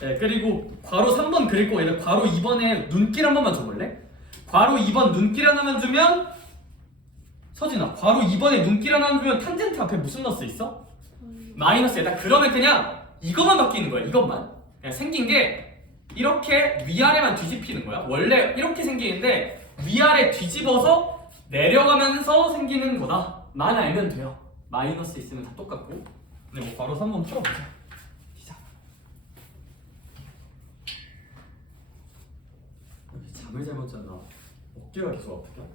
네, 그리고 괄호 3번 그릴 거 얘들 괄호 2번에 눈길 한 번만 줘볼래? 괄호 2번 눈길 하나만 주면 서진아 괄호 2번에 눈길 하나만 주면 탄젠트 앞에 무슨 넣을 수 있어? 마이너스에다. 그러면 그냥 이것만 바뀌는 거야. 이것만. 그냥 생긴 게 이렇게 위아래만 뒤집히는 거야. 원래 이렇게 생기는데 위아래 뒤집어서 내려가면서 생기는 거다. 만 알면 돼요. 마이너스 있으면 다 똑같고. 근데 뭐 괄호 3번 풀어보자. 잠을 잘못 잤나? 어깨가 계속 아프냐?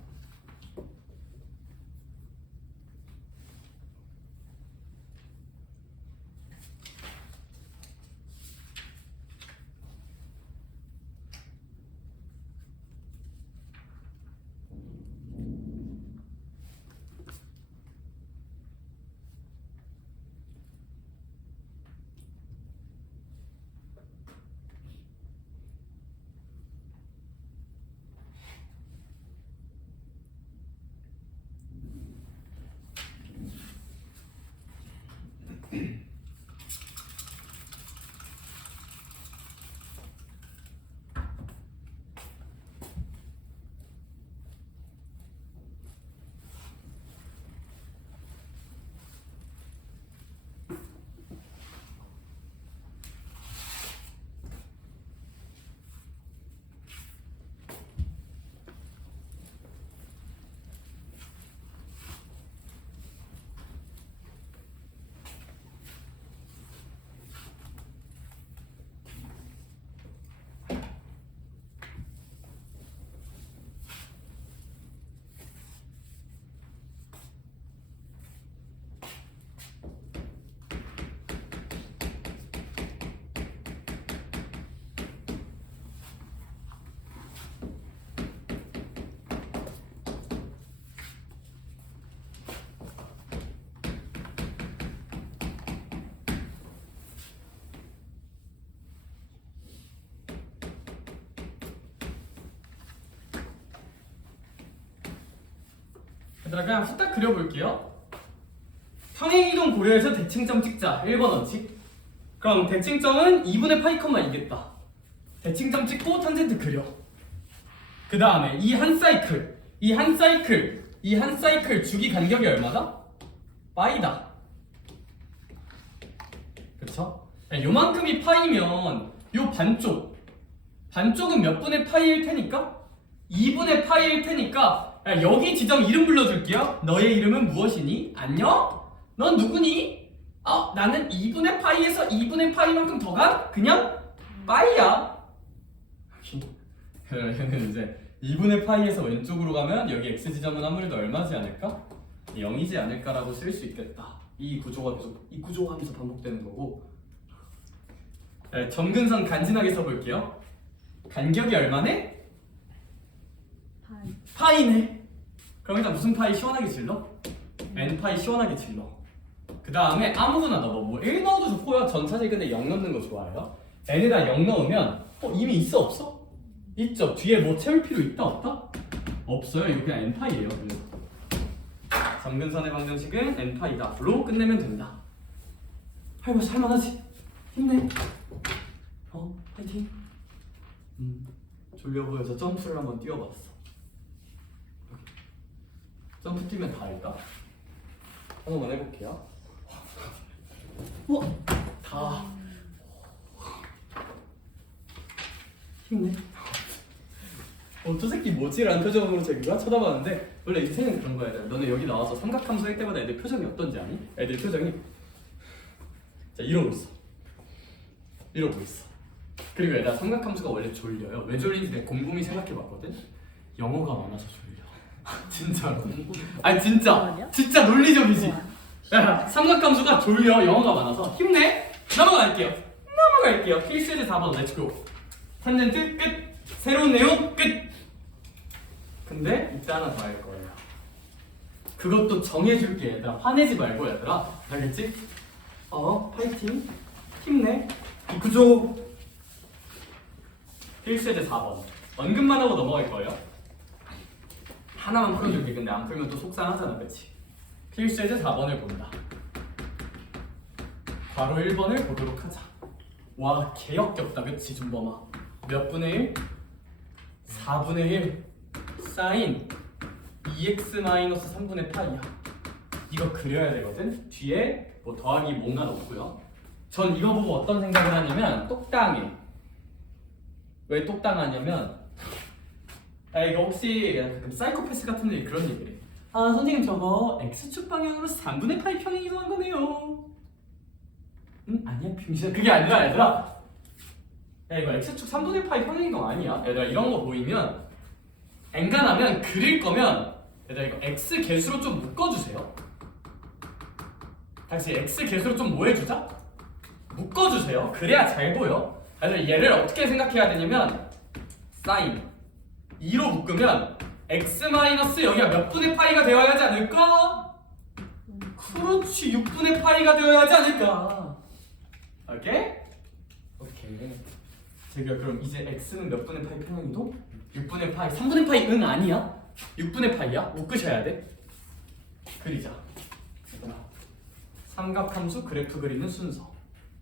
자, 그냥 후딱 그려볼게요. 평행이동 고려해서 대칭점 찍자. 1번 원칙. 그럼 대칭점은 2분의 파이 컷만 이겠다. 대칭점 찍고 탄젠트 그려. 그 다음에 이 한 사이클 주기 간격이 얼마다? 파이다. 그쵸? 요만큼이 파이면 요 반쪽은 몇 분의 파이일 테니까? 2분의 파이일 테니까 여기 지점 이름 불러줄게요. 너의 이름은 무엇이니? 안녕? 넌 누구니? 나는 2분의 파이에서 2분의 파이만큼 더 간? 그냥 파이야. 그러면 이제 2분의 파이에서 왼쪽으로 가면 여기 x 지점은 아무래도 얼마지 않을까? 0이지 않을까라고 쓸 수 있겠다. 이 구조가 하면서 반복되는 거고. 점근선 간지나게 써볼게요. 간격이 얼마네? 파이네. 그럼 일단 무슨 파이 시원하게 질러? n파이 시원하게 질러. 그 다음에 아무거나 넣어. 뭐 1 넣어도 좋고요. 전 사실 근데 0 넣는 거 좋아해요. n에다 0 넣으면 이미 있어 없어? 있죠. 뒤에 뭐 채울 필요 있다 없다? 없어요. 이거 그냥 n파이예요. 점근선의 방정식은 n파이다. 로 끝내면 된다. 할머니 할만하지? 힘내. 파이팅. 졸려 보여서 점프를 한번 뛰어봤어. 점프 뛰면 다 할까? 한 번만 해볼게요. 우와! 다. 힘내. 저 새끼 뭐지? 라는 표정으로 제가 쳐다봤는데 원래 인생은 그런 거야. 너네 여기 나와서 삼각함수 할 때마다 애들 표정이 어떤지 아니? 애들 표정이 자 이러고 있어. 그리고 애들 삼각함수가 원래 졸려요. 왜 졸린지 내가 곰곰이 생각해봤거든? 영어가 많아서 졸려. 진짜로. 아니 진짜 논리적이지. 야, 삼각함수가 졸려. 영어가 많아서 힘내. 넘어갈게요. 필수제 4번 렛츠고. 탄젠트 끝. 새로운 내용 끝. 근데 이따 하나 더 할 거예요. 그것도 정해줄게. 얘들아 화내지 말고 얘들아. 알겠지? 파이팅. 힘내. 이 구조. 필수제 4번. 언급만 하고 넘어갈 거예요. 하나만 풀어줄게. 근데 안 풀면 또 속상하잖아, 그치? 필수제 4번을 본다. 괄호 1번을 보도록 하자. 와, 개역겹다, 그치, 준범아? 몇 분의 1? 4분의 1 사인 2x-3분의 파이야. 이거 그려야 되거든? 뒤에 뭐 더하기 뭔가 넣고요. 전 이거 보고 어떤 생각을 하냐면 똑당해. 왜 똑당하냐면 이거 혹시 가끔 사이코패스 같은 데 그런 얘기를 해. 선생님 저거 x축 방향으로 3분의 파이 평행 이동한 거네요. 아니야 빙신. 그게 아니라 얘들아, 야 이거 x축 3분의 파이 평행 이동 아니야. 얘들아 이런 거 보이면 엔간하면 그릴 거면 얘들아 이거 x 개수로 좀 묶어주세요. 다시 x 개수로 좀 뭐 해주자? 묶어주세요. 그래야 잘 보여. 그래서 얘를 어떻게 생각해야 되냐면 사인 2로 묶으면 x 마이너스 여기가 몇 분의 파이가 되어야 하지 않을까? 그렇지 6분의 파이가 되어야 하지 않을까? 오케이? 제가 그럼 이제 x는 몇 분의 파이 평행이동? 6분의 파이. 3분의 파이 응 아니야? 6분의 파이야? 묶으셔야 돼. 그리자. 삼각함수 그래프 그리는 순서.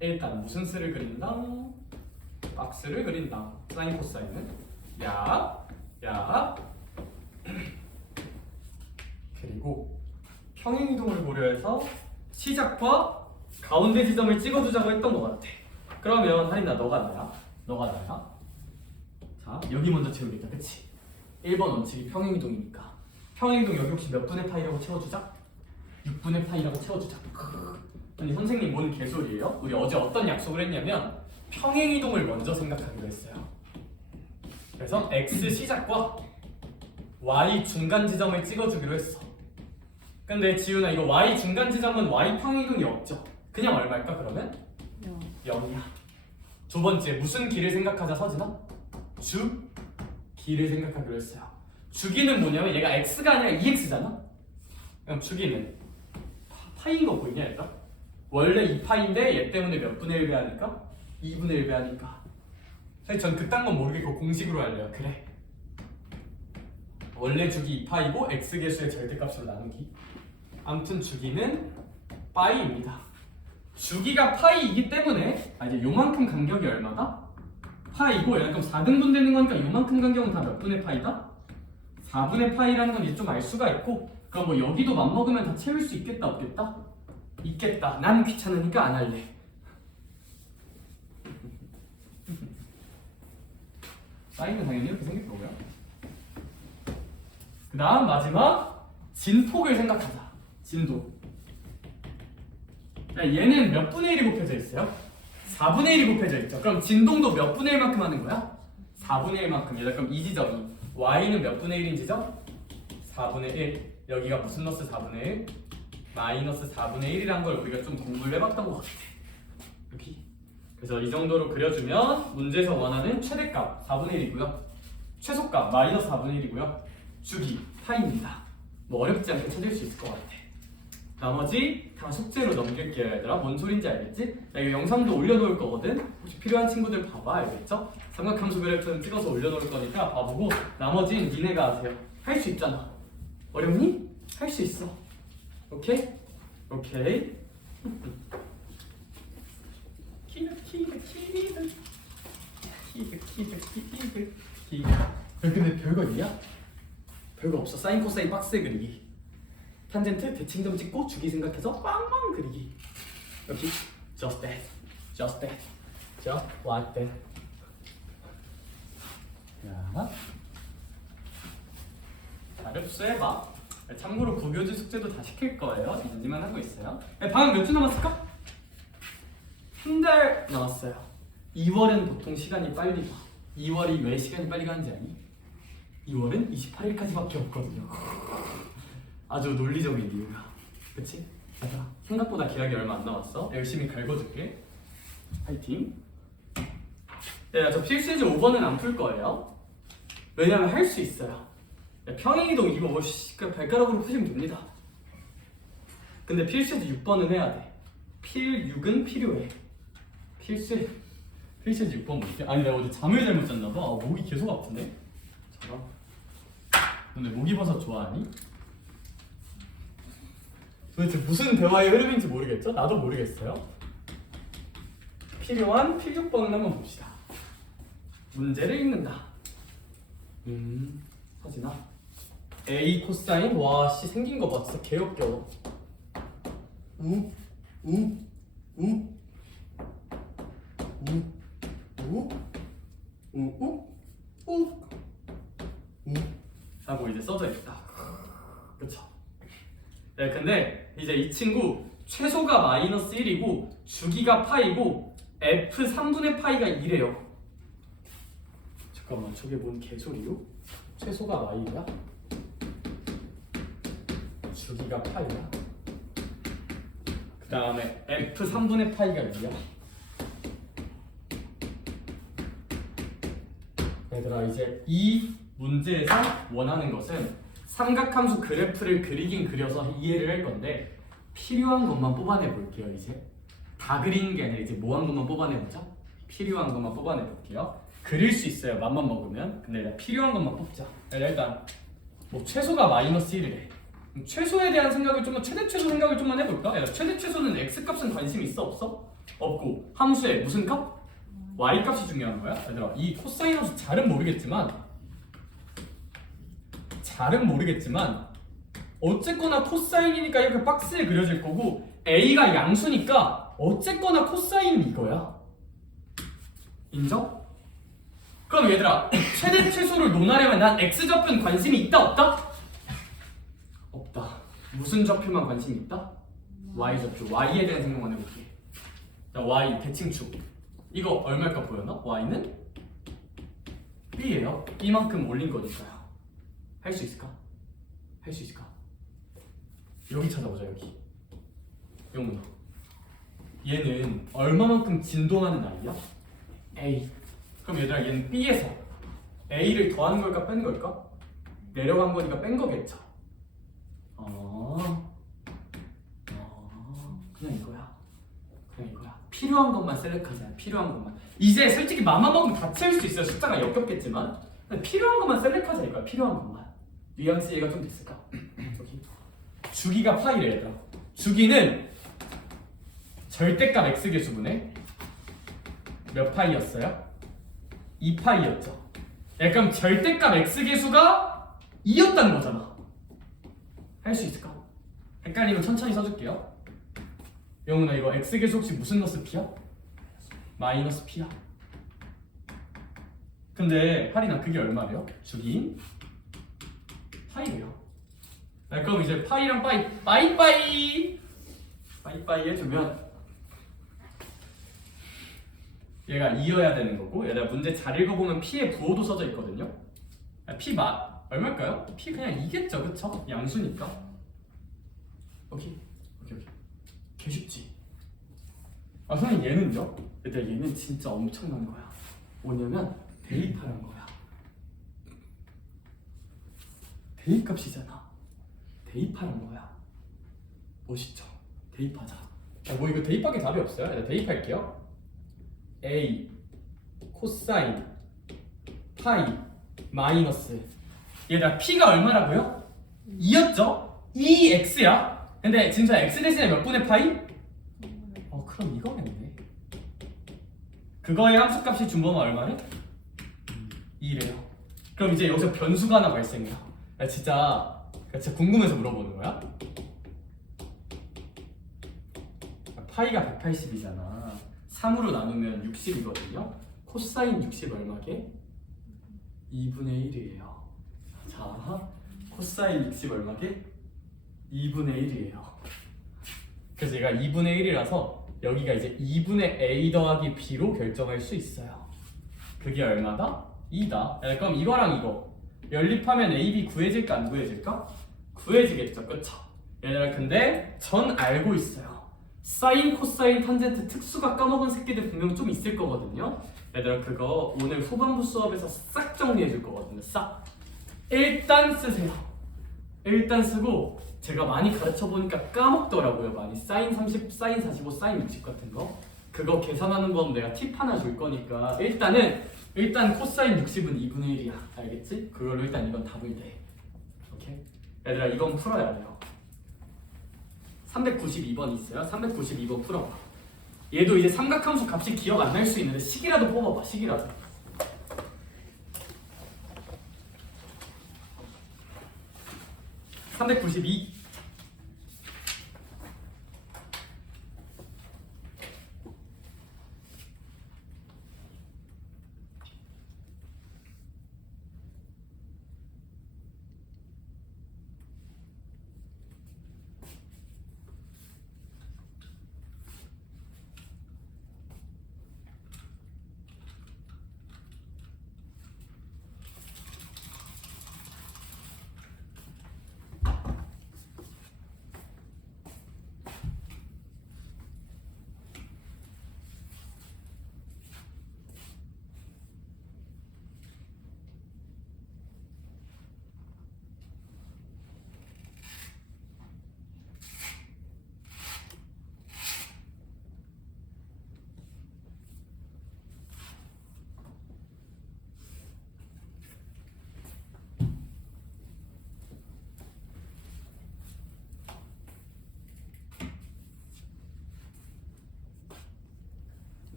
일단 무슨 수를 그린다? 박스를 그린다. 사인 코사인은 야 그리고 평행이동을 고려해서 시작과 가운데 지점을 찍어주자고 했던 것 같아. 그러면 하린아 너가 나야. 자 여기 먼저 채우겠다. 그치? 1번 원칙이 평행이동이니까 평행이동 여기 혹시 몇 분의 파이라고 채워주자? 6분의 파이라고 채워주자. 아니 선생님 뭔 개소리예요? 우리 어제 어떤 약속을 했냐면 평행이동을 먼저 생각하기로 했어요. 그래서 x 시작과 y 중간 지점을 찍어주기로 했어. 근데 지훈아 이거 y 중간 지점은 y 평행이동이 없죠? 그냥 얼마일까 그러면? 0이야. 두 번째 무슨 길을 생각하자 서진아? 주기를 생각하기로 했어요. 주기는 뭐냐면 얘가 x가 아니라 2x잖아? 그럼 주기는 파이인 거 보이냐 얘들아? 원래 2파인데 얘 때문에 몇 분의 1 배하니까? 2분의 1 배하니까. 사실 전 그딴 건 모르겠고 공식으로 할래요. 그래. 원래 주기 2파이고 x계수의 절대값으로 나누기. 아무튼 주기는 파이입니다. 주기가 파이이기 때문에 이제 요만큼 간격이 얼마다? 파이고 그럼 4등분 되는 거니까 요만큼 간격은 다 몇 분의 파이다? 4분의 파이라는 건 이제 좀 알 수가 있고, 그럼 뭐 여기도 맘먹으면 다 채울 수 있겠다 없겠다? 있겠다. 난 귀찮으니까 안 할래. 사인은 당연히 이렇게 생길 거고요. 그 다음 마지막 진폭을 생각하자. 진도. 얘는 몇 분의 1이 곱해져 있어요? 4분의 1이 곱해져 있죠. 그럼 진동도 몇 분의 1만큼 하는 거야? 4분의 1만큼. 얘들 그럼 이 지점이 y는 몇 분의 1인 지점? 4분의 1. 여기가 무슨 러스 4분의 1? 마이너스 4분의 1이란 걸 우리가 좀 공부를 해봤던 것 같아. 여기. 그래서 이 정도로 그려주면 문제에서 원하는 최대값 4분의 1이고요. 최소값 마이너스 4분의 1이고요. 주기 파입니다. 뭐 어렵지 않게 찾을 수 있을 것 같아. 나머지 다 숙제로 넘길게요, 얘들아. 뭔 소린지 알겠지? 나 이거 영상도 올려놓을 거거든. 혹시 필요한 친구들 봐봐, 알겠죠? 삼각함수 그래프는 찍어서 올려놓을 거니까 봐보고 나머지는 니네가 하세요. 할 수 있잖아. 어렵니? 할 수 있어. 오케이? 오케이. 근데 별거 있냐? 별거 없어. 사인 코사인 박스 그리기, 탄젠트 대칭점 찍고 주기 생각해서 빵빵 그리기. 여기 just that, just that, just what that. 자, 잘 흡수해봐. 참고로 구교지 숙제도 다 시킬 거예요. 인지만 하고 있어요. 방학 몇 주 남았을까? 한 달 남았어요. 2월은 보통 시간이 빨리 가. 2월이 왜 시간이 빨리 가는지 아니? 2월은 28일까지밖에 없거든요. 아주 논리적인 이유야. 그치? 맞아. 생각보다 기약이 얼마 안 남았어. 열심히 갈궈줄게. 파이팅. 네, 저 필수제 5번은 안 풀 거예요. 왜냐면 할 수 있어요. 평행이동 이거 뭐 그냥 발가락으로 푸시면 됩니다. 근데 필수제 6번은 해야 돼. 필 6은 필요해. 필수제 6번 뭐지? 아니 내가 어제 잠을 잘못 잤나 봐. 목이 계속 아프네. 잠깐. 너네 목이버섯 좋아하니? 도대체 무슨 대화의 흐름인지 모르겠죠? 나도 모르겠어요. 필요한 필 6번은 한번 봅시다. 문제를 읽는다. 사진아. A 코사인 와씨 생긴 거 봐. 진짜 개역겨워. 하고 이제 써져 있다. 그쵸? 네, 근데 이제 이 친구 최소가 마이너스 1이고 주기가 파이고 F 3분의 파이가 2래요. 잠깐만, 저게 뭔 개소리요? 최소가 마이야? 주기가 파이야? 그 다음에 F 3분의 파이가 2야? 얘들아, 이제 이 문제에서 원하는 것은 삼각함수 그래프를 그리긴 그려서 이해를 할 건데 필요한 것만 뽑아내 볼게요. 이제 다 그리는 게 아니라 이제 뭐 한 것만 뽑아내 보자. 필요한 것만 뽑아내 볼게요. 그릴 수 있어요, 맘만 먹으면. 근데 일단 필요한 것만 뽑자. 일단 뭐 최소가 마이너스 1이래. 최소에 대한 생각을 좀만, 최대 최소 생각을 좀만 해볼까? 최대 최소는 x 값은 관심 있어 없어? 없고 함수의 무슨 값? y 값이 중요한 거야. 얘들아, 이 코사인 함수 잘은 모르겠지만 어쨌거나 코사인이니까 이렇게 박스에 그려질 거고 a가 양수니까 어쨌거나 코사인은 이거야. 인정? 그럼 얘들아, 최대 최소를 논하려면 난 x좌표는 관심이 있다 없다? 없다. 무슨 좌표만 관심이 있다? y좌표. y에 대한 생각만 해볼게. 자, y 대칭축. 이거 얼마일까 보였나? y는 b예요. 이만큼 올린 거니까요. 할 수 있을까? 할 수 있을까? 여기 찾아보자. 여기 영문아, 얘는 얼마만큼 진동하는 아이야? A. 그럼 얘들아, 얘는 B에서 A를 더한 걸까 뺀 걸까? 내려간 거니까 뺀 거겠죠. 그냥 이거야. 필요한 것만 셀렉하자. 필요한 것만. 이제 솔직히 맘만 먹으면 다 채울 수 있어요. 숫자가 역겹겠지만 필요한 것만 셀렉하자 이거야. 필요한 것만. 뉘앙스 이해가 좀 됐을까? 여기 주기가 파이래 얘들아. 주기는 절대값 x계수분의 몇 파이였어요? 2파이였죠. 그럼 절대값 x계수가 2였다는 거잖아. 할 수 있을까? 헷갈리면 천천히 써줄게요. 영훈아 이거 x계수 혹시 무슨 너스 p야? 마이너스 p야. 근데 할인아 그게 얼마래요? 주기인 파이래요. 그럼 이제 파이랑 빠이빠이 해주면 얘가 2여야 되는 거고, 얘들아 문제 잘 읽어보면 p의 부호도 써져 있거든요. p 얼마일까요? p 그냥 2겠죠, 그쵸? 양수니까. 오케이. 개 쉽지? 선생님 얘는요? 얘들아 얘는 진짜 엄청난 거야. 뭐냐면 대입하는 거야. 대입값이잖아. 대입하는 거야. 멋있죠? 대입하자. 뭐 이거 대입하기 답이 없어요? 얘들아 대입할게요. a 코사인 파이 마이너스 얘들아 p가 얼마라고요? 2였죠? 2x야. 근데 진짜 x 대신에 몇 분의 파이? 그럼 이거겠네. 그거의 함수값이 준범은 얼마래? 2래요. 그럼 이제 여기서 변수가 하나 발생해요. 진짜 궁금해서 물어보는 거야. 파이가 180이잖아. 3으로 나누면 60이거든요. 코사인 60 얼마게? 2분의 1이에요. 자, 코사인 60 얼마게? 2분의 1이에요. 그래서 얘가 2분의 1이라서 여기가 이제 2분의 a 더하기 b로 결정할 수 있어요. 그게 얼마다? 2다. 그럼 이거랑 이거 연립하면 a, b 구해질까 안 구해질까? 구해지겠죠, 그쵸? 얘들아 근데 전 알고 있어요. 사인, 코사인, 탄젠트 특수가 까먹은 새끼들 분명 좀 있을 거거든요. 얘들아 그거 오늘 후반부 수업에서 싹 정리해 줄 거거든요. 싹. 일단 쓰세요. 일단 쓰고 제가 많이 가르쳐 보니까 까먹더라고요. 많이 사인 30, 사인 45, 사인 60 같은 거. 그거 계산하는 법 내가 팁 하나 줄 거니까 일단 코사인 60은 2분의 1이야. 알겠지? 그걸로 일단 이건 답을 내. 오케이? 얘들아 이건 풀어야 돼요. 392번 있어요. 392번 풀어봐. 얘도 이제 삼각함수 값이 기억 안 날 수 있는데 식이라도 뽑아봐. 식이라도. (392)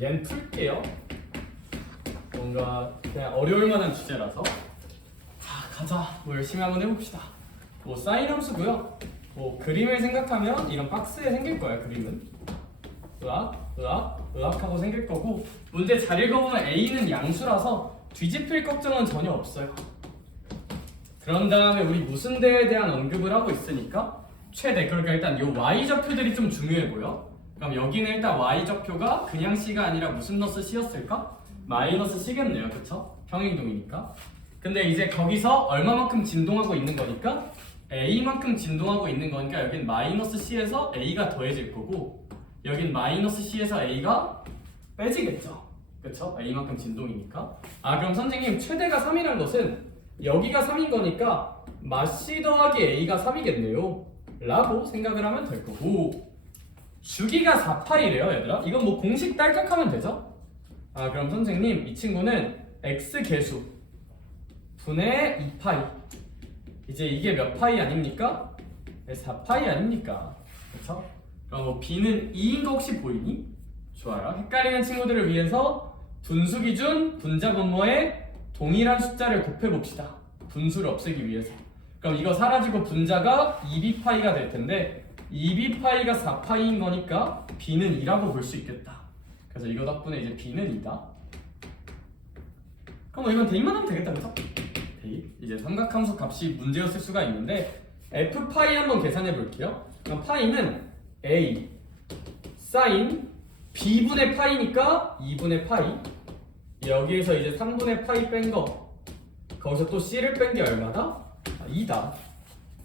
얘는 풀게요. 뭔가 그냥 어려울 만한 주제라서. 자, 가자. 뭐 열심히 한번 해봅시다. 뭐 사인 함수고요. 뭐 그림을 생각하면 이런 박스에 생길 거야. 그림은 으악하고 생길 거고, 문제 잘 읽어보면 A는 양수라서 뒤집힐 걱정은 전혀 없어요. 그런 다음에 우리 무슨 대에 대한 언급을 하고 있으니까 최대, 그러니까 일단 요 y좌표들이 좀 중요해 보여. 그럼 여기는 일단 y좌표가 그냥 c가 아니라 무슨 너스 c였을까? 마이너스 c겠네요. 그쵸? 평행이동이니까. 근데 이제 거기서 얼마만큼 진동하고 있는 거니까 a만큼 진동하고 있는 거니까 여긴 마이너스 c에서 a가 더해질 거고, 여긴 마이너스 c에서 a가 빼지겠죠. 그쵸? a만큼 진동이니까. 아, 그럼 선생님 최대가 3이란 것은 여기가 3인 거니까 마c 더하기 a가 3이겠네요 라고 생각을 하면 될 거고, 주기가 4파이래요 얘들아. 이건 뭐 공식 딸깍하면 되죠? 아, 그럼 선생님 이 친구는 x 개수 분의 2파이, 이제 이게 몇 파이 아닙니까? 4파이 아닙니까? 그쵸? 그럼 뭐 b는 2인 거 혹시 보이니? 좋아요. 헷갈리는 친구들을 위해서 분수 기준 분자 분모에 동일한 숫자를 곱해봅시다. 분수를 없애기 위해서. 그럼 이거 사라지고 분자가 2b파이가 될 텐데 2b파이가 4파이인 거니까 b는 2라고 볼 수 있겠다. 그래서 이거 덕분에 이제 b는 2다. 그럼 뭐 이건 대입만 하면 되겠다. 그쵸? 대입. 이제 삼각함수 값이 문제였을 수가 있는데 f파이 한번 계산해 볼게요. 그럼 파이는 a 사인 b분의 파이니까 2분의 파이, 여기에서 이제 3분의 파이 뺀 거, 거기서 또 c를 뺀 게 얼마다? 2다.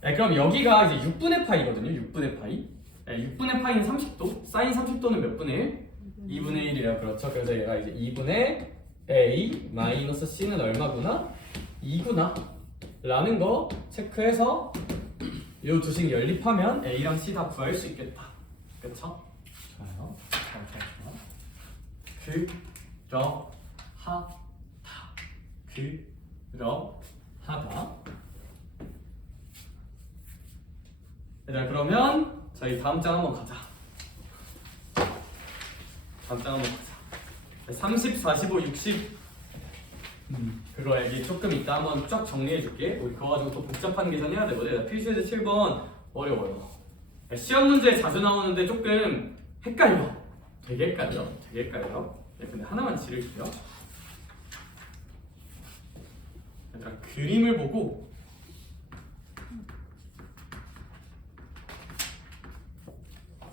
그럼 여기가 이제 6분의 파이거든요. 6분의 파이. 6분의 파이는 30도. 사인 30도는 몇 분의 1? 2분의 1이라 그렇죠. 그래서 얘가 이제 2분의 a 마이너스 c는 얼마구나? 2구나 라는 거 체크해서 요 두식 연립하면 a랑 c 다 구할 수 있겠다. 그쵸? 좋아요. 그러하다. 얘들아, 그러면 저희 다음 장 한번 가자. 다음 장 한번 가자. 30, 45, 60 그거 얘기 조금 이따 한번 쫙 정리해 줄게. 우리 그거 가지고 또 복잡한 계산 해야 되거든. 필수에서 7번 어려워요. 시험 문제 자주 나오는데 조금 헷갈려. 되게 헷갈려. 네, 근데 하나만 지를게요. 얘들아, 그림을 보고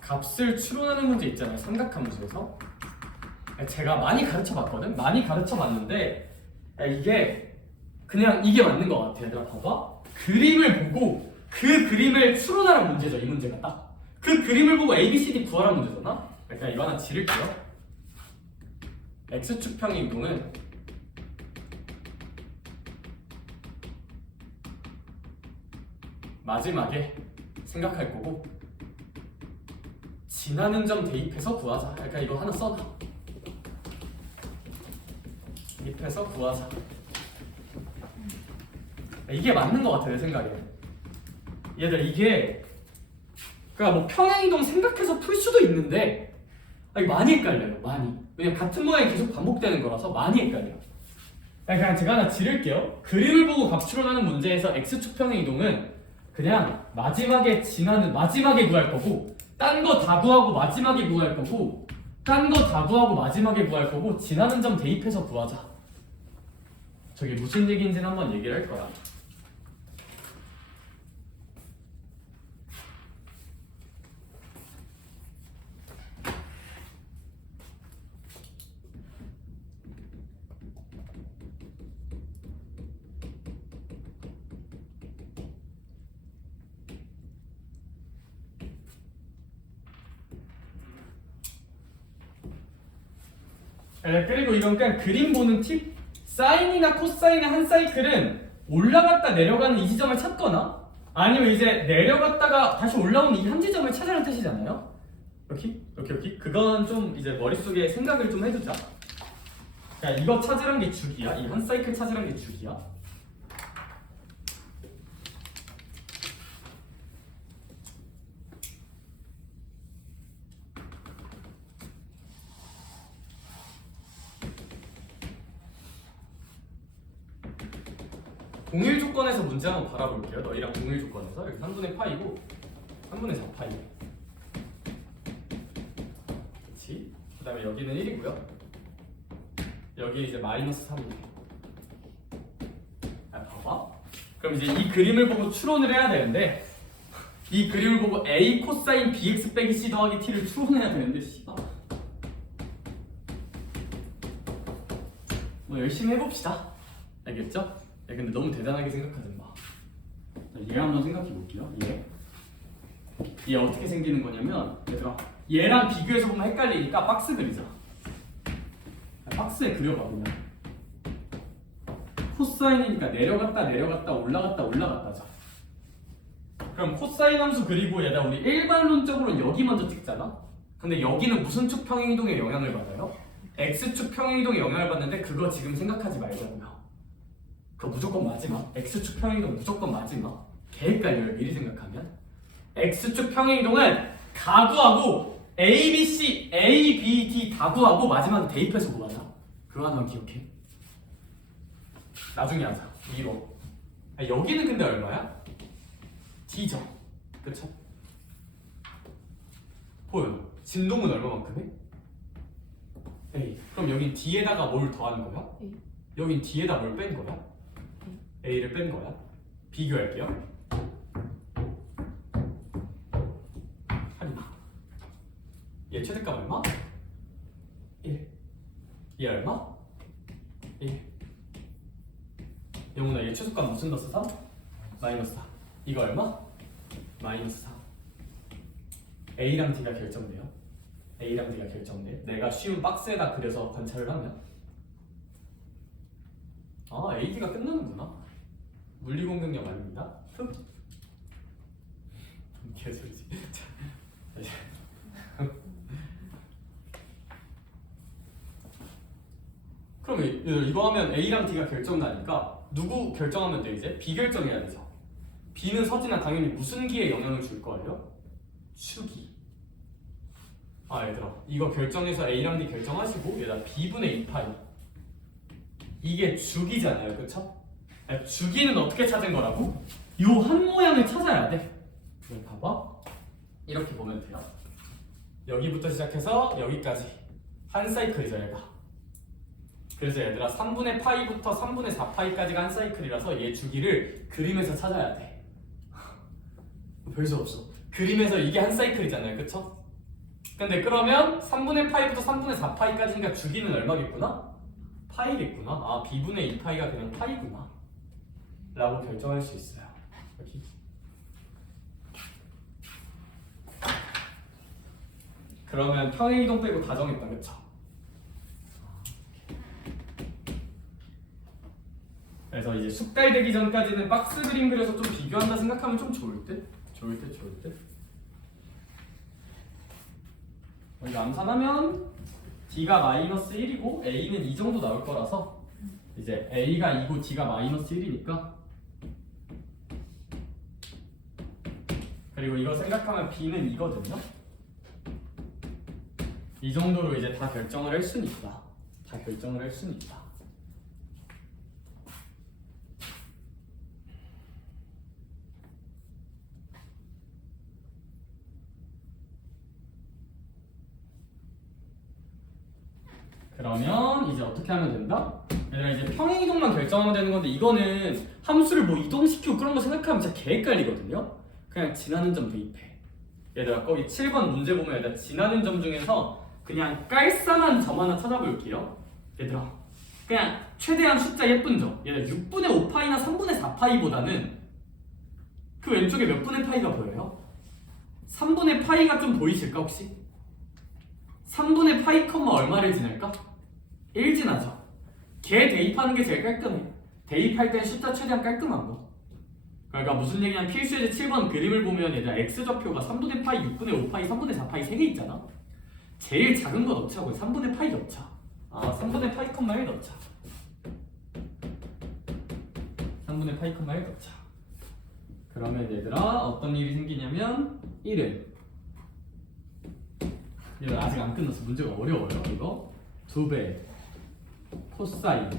값을 추론하는 문제 있잖아요. 삼각함수에서. 제가 많이 가르쳐봤거든. 많이 가르쳐봤는데 이게 그냥 이게 맞는 것 같아. 얘들아, 봐봐. 그림을 보고 그 그림을 추론하는 문제죠. 이 문제가 딱. 그 그림을 보고 ABCD 구하라는 문제잖아. 그러니까 이거 하나 지를게요. X축 평행이동은 마지막에 생각할 거고 지나는 점 대입해서 구하자. 그러니까 이거 하나 써놔. 대입해서 구하자. 이게 맞는 것 같아 내 생각에. 얘들 이게 그러니까 뭐 평행이동 생각해서 풀 수도 있는데 많이 헷갈려요. 많이. 왜냐면 같은 모양이 계속 반복되는 거라서 많이 헷갈려요. 그냥 제가 하나 지를게요. 그림을 보고 값 추론하는 문제에서 X축 평행이동은 그냥 마지막에 구할 거고, 딴 거 다 구하고 마지막에 구할 거고, 딴 거 다 구하고 마지막에 구할 거고, 지나는 점 대입해서 구하자. 저게 무슨 얘기인지는 한번 얘기를 할 거야. 그리고 이건 그냥 그림 보는 팁. 사인이나 코사인의 한 사이클은 올라갔다 내려가는 이 지점을 찾거나 아니면 이제 내려갔다가 다시 올라오는 이 한 지점을 찾으라는 뜻이잖아요. 여기 그건 좀 이제 머릿속에 생각을 좀 해두자. 그러니까 이거 찾으란 게 주기야. 이 한 사이클 찾으란 게 주기야. 동일 조건에서 문제 한번 바라볼게요. 너희랑 동일 조건에서 여기 3분의 파이고 3분의 4파이. 그렇지? 그 다음에 여기는 1이고요. 여기 이제 마이너스 3이에요. 봐봐. 그럼 이제 이 그림을 보고 추론을 해야 되는데 이 그림을 보고 a 코사인 bx 빼기 c 더하기 t를 추론해야 되는데 씨발. 뭐 열심히 해봅시다. 알겠죠? 야, 근데 너무 대단하게 생각하지 마. 얘 한번 생각해 볼게요. 얘 어떻게 생기는 거냐면 얘들아 얘랑 비교해서 보면 헷갈리니까 박스 그리자. 박스에 그려봐 그냥. 코사인이니까 내려갔다 올라갔다죠. 그럼 코사인 함수 그리고 얘들아 우리 일반론적으로 여기 먼저 찍잖아. 근데 여기는 무슨 축 평행이동에 영향을 받아요? x축 평행이동에 영향을 받는데 그거 지금 생각하지 말자고요. 그거 무조건 마지막. x축 평행이동 무조건 마지막. 개 헷갈려요 미리 생각하면. x축 평행이동은 가구하고 a, b, c, a, b, d 다 구하고 마지막에 대입해서 구하자. 그거 하나만 기억해. 나중에 하자. 위로. 여기는 근데 얼마야? d죠. 그쵸? 보여요. 진동은 얼마만큼 해? A. 그럼 여긴 D에다가 뭘 더한 거야? A. 여긴 D에다 뭘 뺀 거야? A를 뺀 거야. 비교할게요. 할인아. 얘 최대값 얼마? 1. 얘 얼마? 1. 영훈아 얘 최소값 무슨 넣었어? 3? 마이너스 4. 이거 얼마? 마이너스 4. A랑 D가 결정돼요. A랑 D가 결정돼. 내가 쉬운 박스에다 그려서 관찰을 하면 AD가 끝나는구나. 물리공격력 아닙니다. 개소리지. 그럼 이거 하면 A랑 D가 결정나니까 누구 결정하면 돼 이제? B 결정해야 되죠. B는 서진아 당연히 무슨 기에 영향을 줄 거예요? 축이. 얘들아 이거 결정해서 A랑 D 결정하시고 얘들아 B분의 2파이 이게 주기잖아요 그쵸? 주기는 어떻게 찾은 거라고? 요 한 모양을 찾아야 돼. 그럼 봐봐 이렇게 보면 돼요. 여기부터 시작해서 여기까지 한 사이클이죠 얘가. 그래서 얘들아 3분의 파이부터 3분의 4파이까지가 한 사이클이라서 얘 주기를 그림에서 찾아야 돼. 별수 없어. 그림에서 이게 한 사이클이잖아요 그쵸? 근데 그러면 3분의 파이부터 3분의 4파이까지니까 주기는 얼마겠구나? 파이겠구나. b분의 2파이가 그냥 파이구나 라고 결정할 수 있어요. 여기. 그러면 평행이동 빼고 다 정했다 그쵸? 그래서 이제 숙달되기 전까지는 박스 그림 그려서 좀 비교한다 생각하면 좀 좋을 듯? 좋을 듯? 이거 암산하면 D가 마이너스 1이고 A는 이 정도 나올 거라서 이제 A가 2고 D가 마이너스 1이니까 그리고 이거 생각하면 B는 2거든요. 이 정도로 이제 다 결정을 할 수는 있다. 그러면 이제 어떻게 하면 된다? 얘들아 이제 평행이동만 결정하면 되는 건데 이거는 함수를 뭐 이동시키고 그런 거 생각하면 진짜 개 헷갈리거든요. 그냥 지나는 점 대입해. 얘들아 거기 7번 문제 보면 얘들아 지나는 점 중에서 그냥 깔쌈한 점 하나 찾아볼게요. 얘들아 그냥 최대한 숫자 예쁜 점. 얘들아 6분의 5파이나 3분의 4파이보다는 그 왼쪽에 몇 분의 파이가 보여요? 3분의 파이가 좀 보이실까 혹시? 3분의 파이 컴마 얼마를 지낼까? 1 지나죠. 걔 대입하는 게 제일 깔끔해. 대입할 땐 숫자 최대한 깔끔한 거. 그러니까 무슨 얘기냐면 필수예제 7번 그림을 보면 얘들아 x좌표가 3분의 파이, 6분의 5파이, 3분의 4파이 3개 있잖아. 제일 작은 거 넣자고. 3분의 파이 넣자. 3분의 파이 컴마 1 넣자. 3분의 파이 컴마 1 넣자. 그러면 얘들아 어떤 일이 생기냐면 1은 얘들 아직 안 끝났어. 문제가 어려워요. 이거 2배 코사인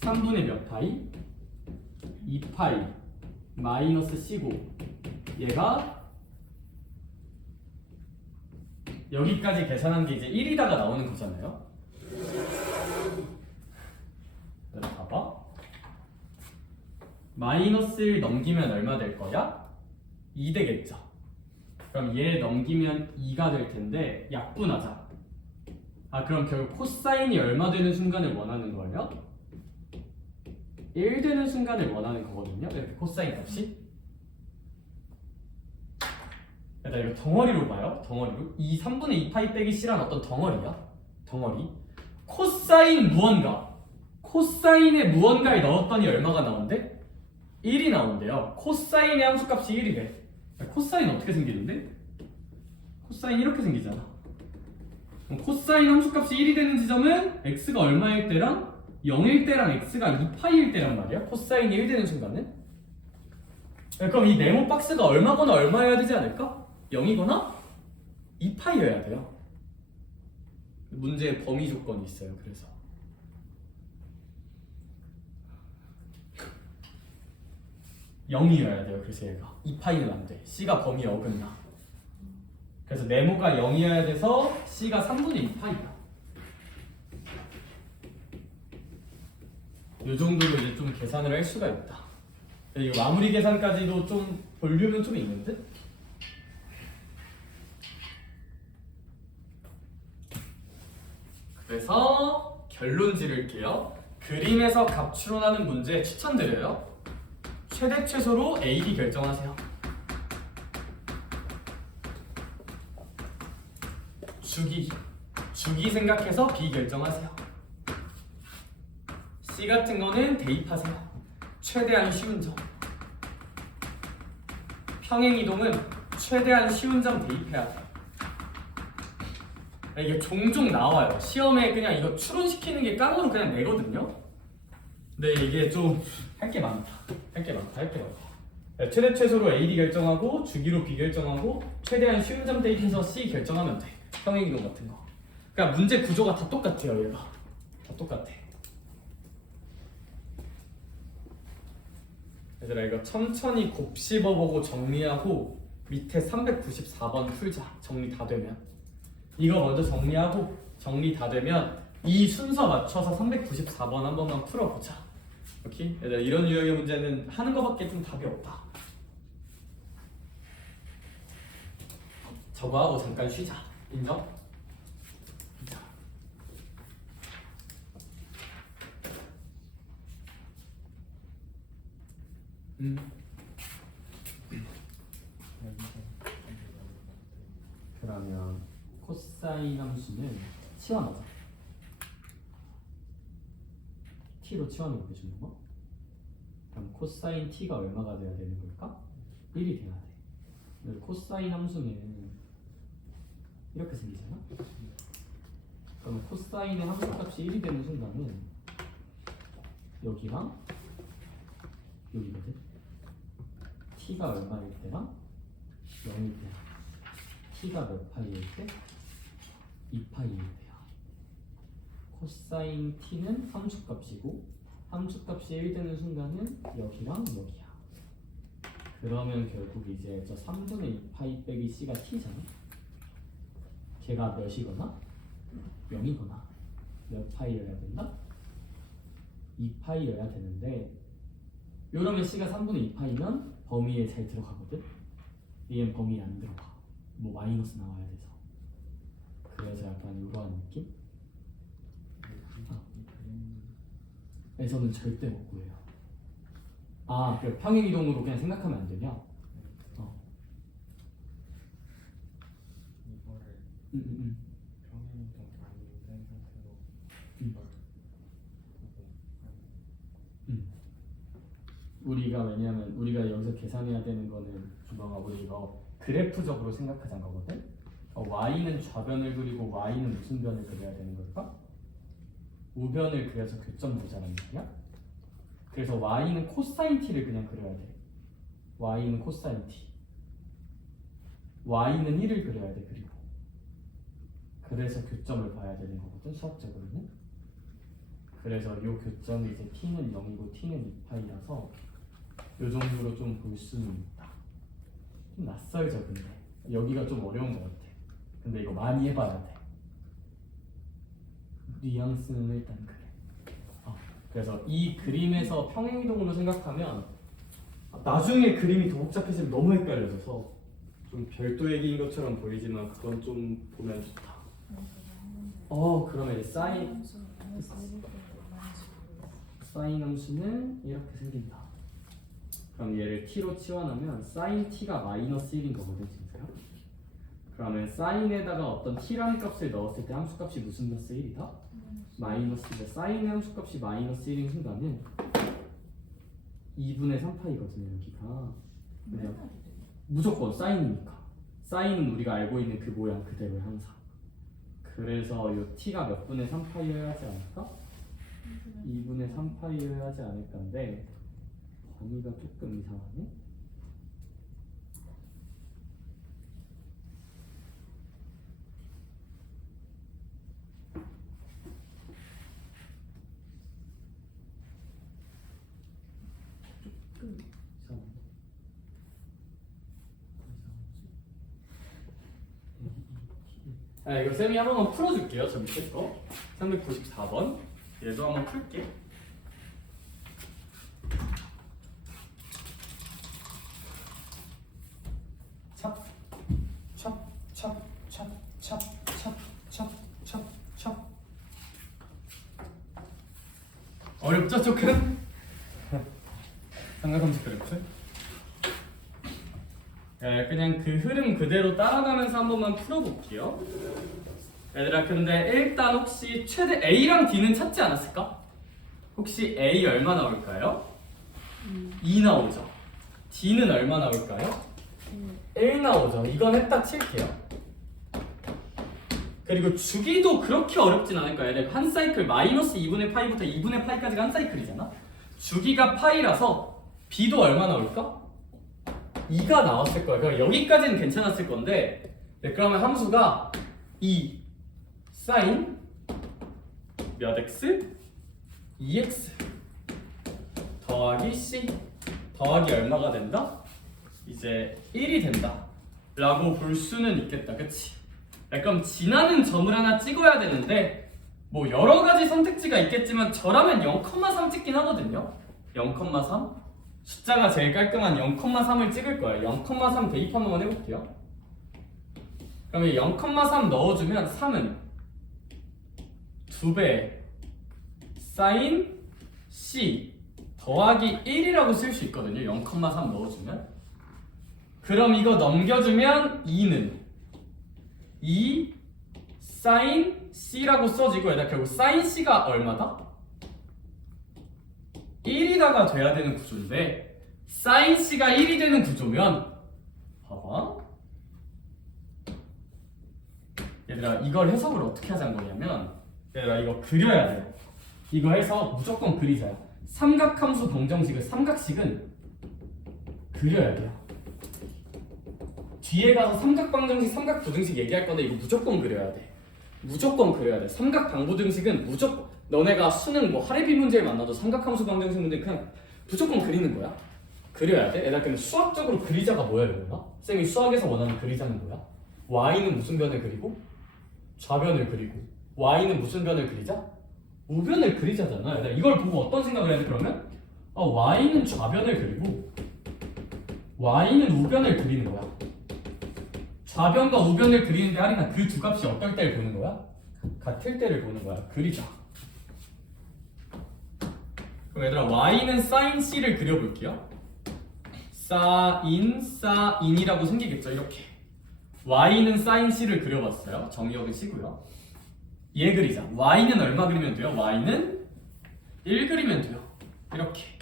3분의 몇 파이? 2파이 마이너스 C고 얘가 여기까지 계산한 게 이제 1이다가 나오는 거잖아요. 봐봐. 마이너스 1 넘기면 얼마 될 거야? 2 되겠죠. 그럼 얘 넘기면 2가 될 텐데 약분하자. 그럼 결국 코사인이 얼마 되는 순간을 원하는 거예요? 1 되는 순간을 원하는 거거든요. 이렇게 코사인 값이. 일단 이거 덩어리로 봐요. 덩어리로. 이 3분의 2 파이 빼기 C란 어떤 덩어리야? 덩어리. 코사인 무언가. 코사인의 무언가에 넣었더니 얼마가 나온대? 1이 나온대요. 코사인의 함수값이 1이래. 코사인 어떻게 생기는데? 코사인 이렇게 생기잖아. 그럼 코사인 함수값이 1이 되는 지점은 x가 얼마일 때랑 0일 때랑 x가 2파이일 때란 말이야. 코사인이 1 되는 순간은. 그럼 이 네모 박스가 얼마거나 얼마여야 되지 않을까? 0이거나 2파이여야 돼요. 문제에 범위 조건이 있어요. 그래서 0이어야 돼요. 그래서 얘가 2파이는 안 돼. C가 범위에 어긋나. 그래서 네모가 0이어야 돼서 C가 3분의 2파이다. 이 정도로 이제 좀 계산을 할 수가 있다. 이거 마무리 계산까지도 좀 볼륨은 좀 있는 듯? 그래서 결론 지를게요. 그림에서 값 추론하는 문제 추천드려요. 최대 최소로 A, B 결정하세요. 주기 생각해서 B 결정하세요. C 같은 거는 대입하세요. 최대한 쉬운 점. 평행이동은 최대한 쉬운 점 대입해야 돼. 이게 종종 나와요. 시험에 그냥 이거 추론시키는 게 깡으로 그냥 내거든요. 근데 이게 좀 할 게 많다. 할 게 많다. 최대 최소로 A, B 결정하고 주기로 B 결정하고 최대한 쉬운 점 대입해서 C 결정하면 돼. 평행이동 같은 거. 그러니까 문제 구조가 다 똑같아요. 얘가 다 똑같아. 얘들아 이거 천천히 곱씹어보고 정리하고 밑에 394번 풀자. 정리 다 되면 이거 먼저 정리하고 정리 다 되면 이 순서 맞춰서 394번 한 번만 풀어보자. 오케이? 얘들아 이런 유형의 문제는 하는 거밖에 좀 답이 없다. 저거 하고 잠깐 쉬자. 인정? 그러면 코사인 함수는 치환하자. t로 치환을 보여주는 거. 그럼 코사인 t가 얼마가 돼야 되는 걸까? 1이 돼야 돼. 근데 코사인 함수는 이렇게 생기잖아. 그럼 코사인의 함수값이 1이 되는 순간은 여기랑 여기거든. t가 얼마일 때랑 0일 때랑 t가 몇 파이일 때? 2파이일 때야. 코사인 t는 함수값이고 함수값이 1 되는 순간은 여기랑 여기야. 그러면 결국 이제 저 3분의 2파이 빼기 c가 t잖아. 걔가 몇이거나 0이거나 몇 파이여야 된다? 2파이여야 되는데 이러면 c가 3분의 2파이면 범위에 잘 들어가거든? 얘는 범위에 안 들어가. 뭐 마이너스 나와야 돼서. 그래서 약간 이러한 느낌? 에서는 절대 못 구해요. 그 평행이동으로 그냥 생각하면 안 되냐? 이거를 평행이동 아닌 상태로 이걸 우리가 왜냐면 우리가 여기서 계산해야 되는 거는 주방아 우리 이거 그래프적으로 생각하자는 거거든. y는 좌변을 그리고 y는 무슨 변을 그려야 되는 걸까? 우변을 그려서 교점 보자는 말이야. 그래서 y는 코사인 t를 그냥 그려야 돼. y는 코사인 t. y는 1을 그려야 돼. 그리고 그래서 교점을 봐야 되는 거거든 수학적으로는. 그래서 이 교점이 이제 t는 0이고 t는 2파이라서 이 정도로 좀 볼 수는 있다. 좀 낯설죠 근데 여기가 좀 어려운 것 같아. 근데 이거 많이 해봐야 돼. 뉘앙스는 일단 그래. 그래서 이 그림에서 평행이동으로 생각하면 나중에 그림이 더 복잡해지면 너무 헷갈려져서 좀 별도 얘기인 것처럼 보이지만 그건 좀 보면 좋다. 그러면 사인 함수는 이렇게 생긴다. 그럼 얘를 t로 치환하면 sin t가 마이너스 1인 거거든 진짜요? 그러면 sin에다가 어떤 t라는 값을 넣었을 때 함수값이 무슨 플러스 1이다? 마이너스 1. sin의 함수값이 마이너스 1인 순간은 2분의 3파이거든요 여기가. 그냥 무조건 sin이니까. sin은 우리가 알고 있는 그 모양 그대로야 항상. 그래서 요 t가 몇 분의 3파이여야 하지 않을까? 2분의 3파이여야 하지 않을까인데 범위가 조금 이상하네? 조금 이상하네. 이거 쌤이 한 번만 풀어줄게요. 저 밑에 거 394번 얘도 한번 풀게. 찹. 어렵죠 조금? 삼각함수 그래프. 그냥 그 흐름 그대로 따라가면서 한 번만 풀어볼게요. 얘들아 근데 일단 혹시 최대 A랑 D는 찾지 않았을까? 혹시 A 얼마 나올까요? 2 나오죠. D는 얼마 나올까요? 1 나오죠. 이건 했다 칠게요. 그리고 주기도 그렇게 어렵진 않을 거예요. 한 사이클 마이너스 2분의 파이부터 2분의 파이까지가 한 사이클이잖아. 주기가 파이라서 B도 얼마 나올까? 2가 나왔을 거예요. 그러니까 여기까지는 괜찮았을 건데 그러면 함수가 2 사인 몇 x? 2x 더하기 c 더하기 얼마가 된다? 이제 1이 된다 라고 볼 수는 있겠다. 그치? 그럼 지나는 점을 하나 찍어야 되는데 뭐 여러 가지 선택지가 있겠지만 저라면 0,3 찍긴 하거든요. 0,3 숫자가 제일 깔끔한 0,3을 찍을 거예요. 0,3 대입 한 번만 해볼게요. 그러면 0,3 넣어주면 3은 2배 사인 c 더하기 1이라고 쓸 수 있거든요. 0,3 넣어주면. 그럼 이거 넘겨주면 2는 2 사인 c라고 써지고 얘들아 결국 사인 c가 얼마다? 1이다가 돼야 되는 구조인데 사인 c가 1이 되는 구조면 봐봐 얘들아 이걸 해석을 어떻게 하자는 거냐면 얘들아 이거 그려야 돼. 이거 해서 무조건 그리자요. 삼각함수 방정식을 삼각식은 그려야 돼요. 뒤에 가서 삼각방정식, 삼각부등식 얘기할 건데 이거 무조건 그려야 돼. 무조건 그려야 돼. 삼각방부등식은 무조건 너네가 수능 뭐 하레비 문제를 만나도 삼각함수 방정식 문제 그냥 무조건 그리는 거야. 그려야 돼. 얘들아 근데 수학적으로 그리자가 뭐야 이거야? 쌤이 수학에서 원하는 그리자는 뭐야? y는 무슨 변을 그리고? 좌변을 그리고 y는 무슨 변을 그리자? 우변을 그리자잖아. 얘들아 이걸 보고 어떤 생각을 해야 돼 그러면? y는 좌변을 그리고 y는 우변을 그리는 거야. 좌변과 우변을 그리는데 할인아 그 두 값이 어떨 때를 보는 거야? 같을 때를 보는 거야. 그리자. 그럼 얘들아 y는 sin c를 그려볼게요. 사인이라고 생기겠죠. 이렇게 y는 sin c를 그려봤어요. 정의역은 c고요. 얘 그리자. y는 얼마 그리면 돼요? y는 1 그리면 돼요. 이렇게.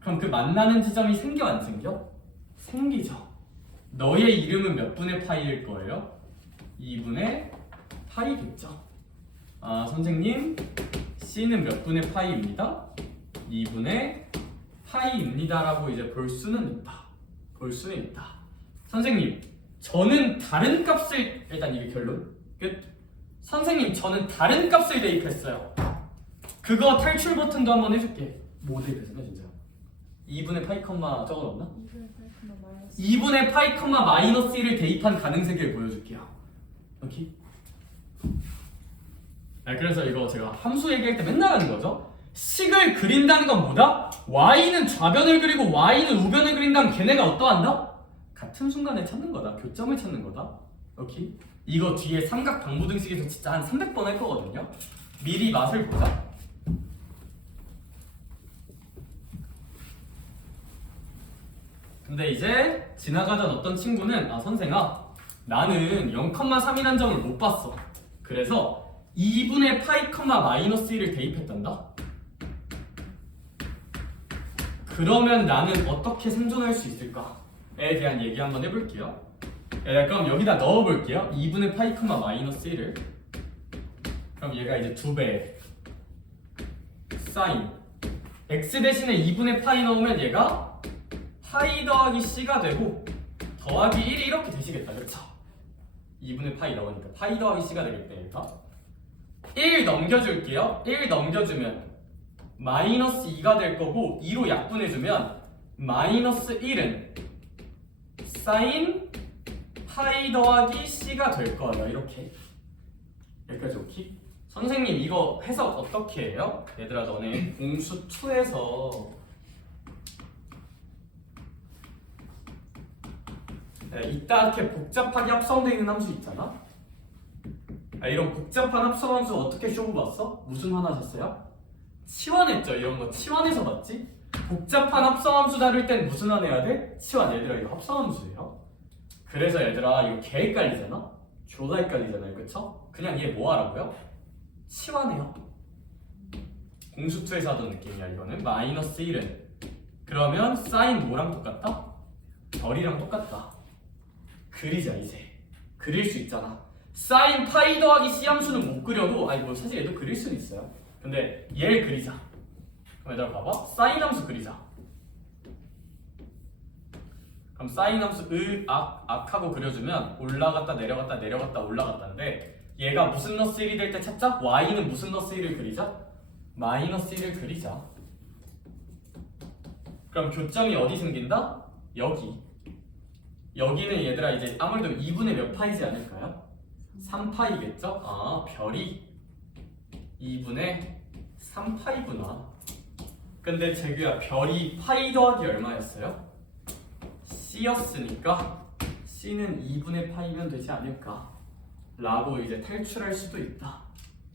그럼 그 만나는 지점이 생겨 안 생겨? 생기죠. 너의 이름은 몇 분의 파이일 거예요? 2분의 파이겠죠. 선생님 C는 몇 분의 파이입니다. 2분의 파이입니다 라고 이제 볼 수는 있다. 볼 수는 있다. 선생님 저는 다른 값을 일단 이게 결론 끝. 선생님 저는 다른 값을 대입했어요. 그거 탈출 버튼도 한번 해줄게. 뭐 대입했어 진짜? 2분의 파이 컴마 저거 넣었나? 2분의 2분의 파이 컴마 마이너스 1을 대입한 가능 세계를 보여줄게요. 오케이? 그래서 이거 제가 함수 얘기할 때 맨날 하는 거죠. 식을 그린다는 건 뭐다? y는 좌변을 그리고 y는 우변을 그린다면 걔네가 어떠한다? 같은 순간에 찾는 거다. 교점을 찾는 거다. 오케이? 이거 뒤에 삼각 방부등식에서 진짜 한 300번 할 거거든요. 미리 맛을 보자. 근데 이제 지나가던 어떤 친구는 선생아 나는 0,3이란 점을 못 봤어. 그래서 2분의 파이 컴마 마이너스 1을 대입했단다. 그러면 나는 어떻게 생존할 수 있을까에 대한 얘기 한번 해볼게요. 그럼 여기다 넣어볼게요. 2분의 파이 컴마 마이너스 1을. 그럼 얘가 이제 2배 사인 x 대신에 2분의 파이 넣으면 얘가 파이 더하기 c가 되고 더하기 1이 이렇게 되시겠다. 그렇죠? 2분의 파이 넣으니까 파이 더하기 c가 되겠다. 얘가 1 넘겨줄게요. 1 넘겨주면 마이너스 2가 될 거고 2로 약분해주면 마이너스 1은 사인 파이 더하기 c가 될 거예요. 이렇게 여기까지 오케이? 선생님 이거 해석 어떻게 해요? 얘들아 너네 공수 2에서 이렇게 복잡하게 합성되어 있는 함수 있잖아? 이런 복잡한 합성 함수 어떻게 쇼부 봤어? 무슨 화나셨어요? 치환했죠. 이런 거 치환해서 봤지? 복잡한 합성 함수 다룰 땐 무슨 환 해야 돼? 치환. 얘들아 이거 합성 함수예요. 그래서 얘들아 이거 개 헷갈리잖아? 졸라 헷갈리잖아요. 그쵸? 그냥 얘 뭐 하라고요? 치환해요. 공수2에서 하던 느낌이야. 이거는 마이너스 1은 그러면 사인 뭐랑 똑같다? 별이랑 똑같다. 그리자. 이제 그릴 수 있잖아. 사인 파이 더하기 c 함수는 못 그려도 뭐 사실 얘도 그릴 수는 있어요. 근데 얘를 그리자. 그럼 얘들아 봐봐. 사인 함수 그리자. 그럼 사인 함수 악하고 그려주면 올라갔다 내려갔다 내려갔다 올라갔다인데 얘가 무슨 너스 1이 될 때 찾자? y는 무슨 너스 1을 그리자? 마이너스 1을 그리자. 그럼 교점이 어디 생긴다? 여기. 여기는 얘들아 이제 아무래도 2분의 몇 파이지 않을까요? 3파이겠죠? 별이 2분의 3파이구나. 근데 재규야 별이 파이 더하기 얼마였어요? C였으니까 C는 2분의 파이면 되지 않을까 라고 이제 탈출할 수도 있다.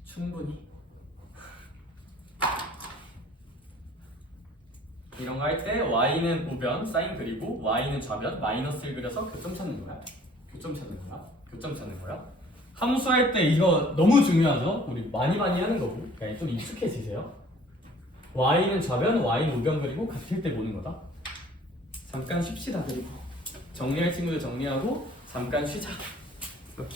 충분히. 이런 거 할 때 y는 우변 사인 그리고 y는 좌변 마이너스 1 그려서 교점 찾는 거야. 교점 찾는 거야. 함수 할 때 이거 너무 중요하죠? 우리 많이 하는 거고. 그러니까 좀 익숙해지세요. y는 좌변, y는 우변 그리고 같을 때 보는 거다. 잠깐 쉽시다. 그리고 정리할 친구들 정리하고 잠깐 쉬자. 이렇게.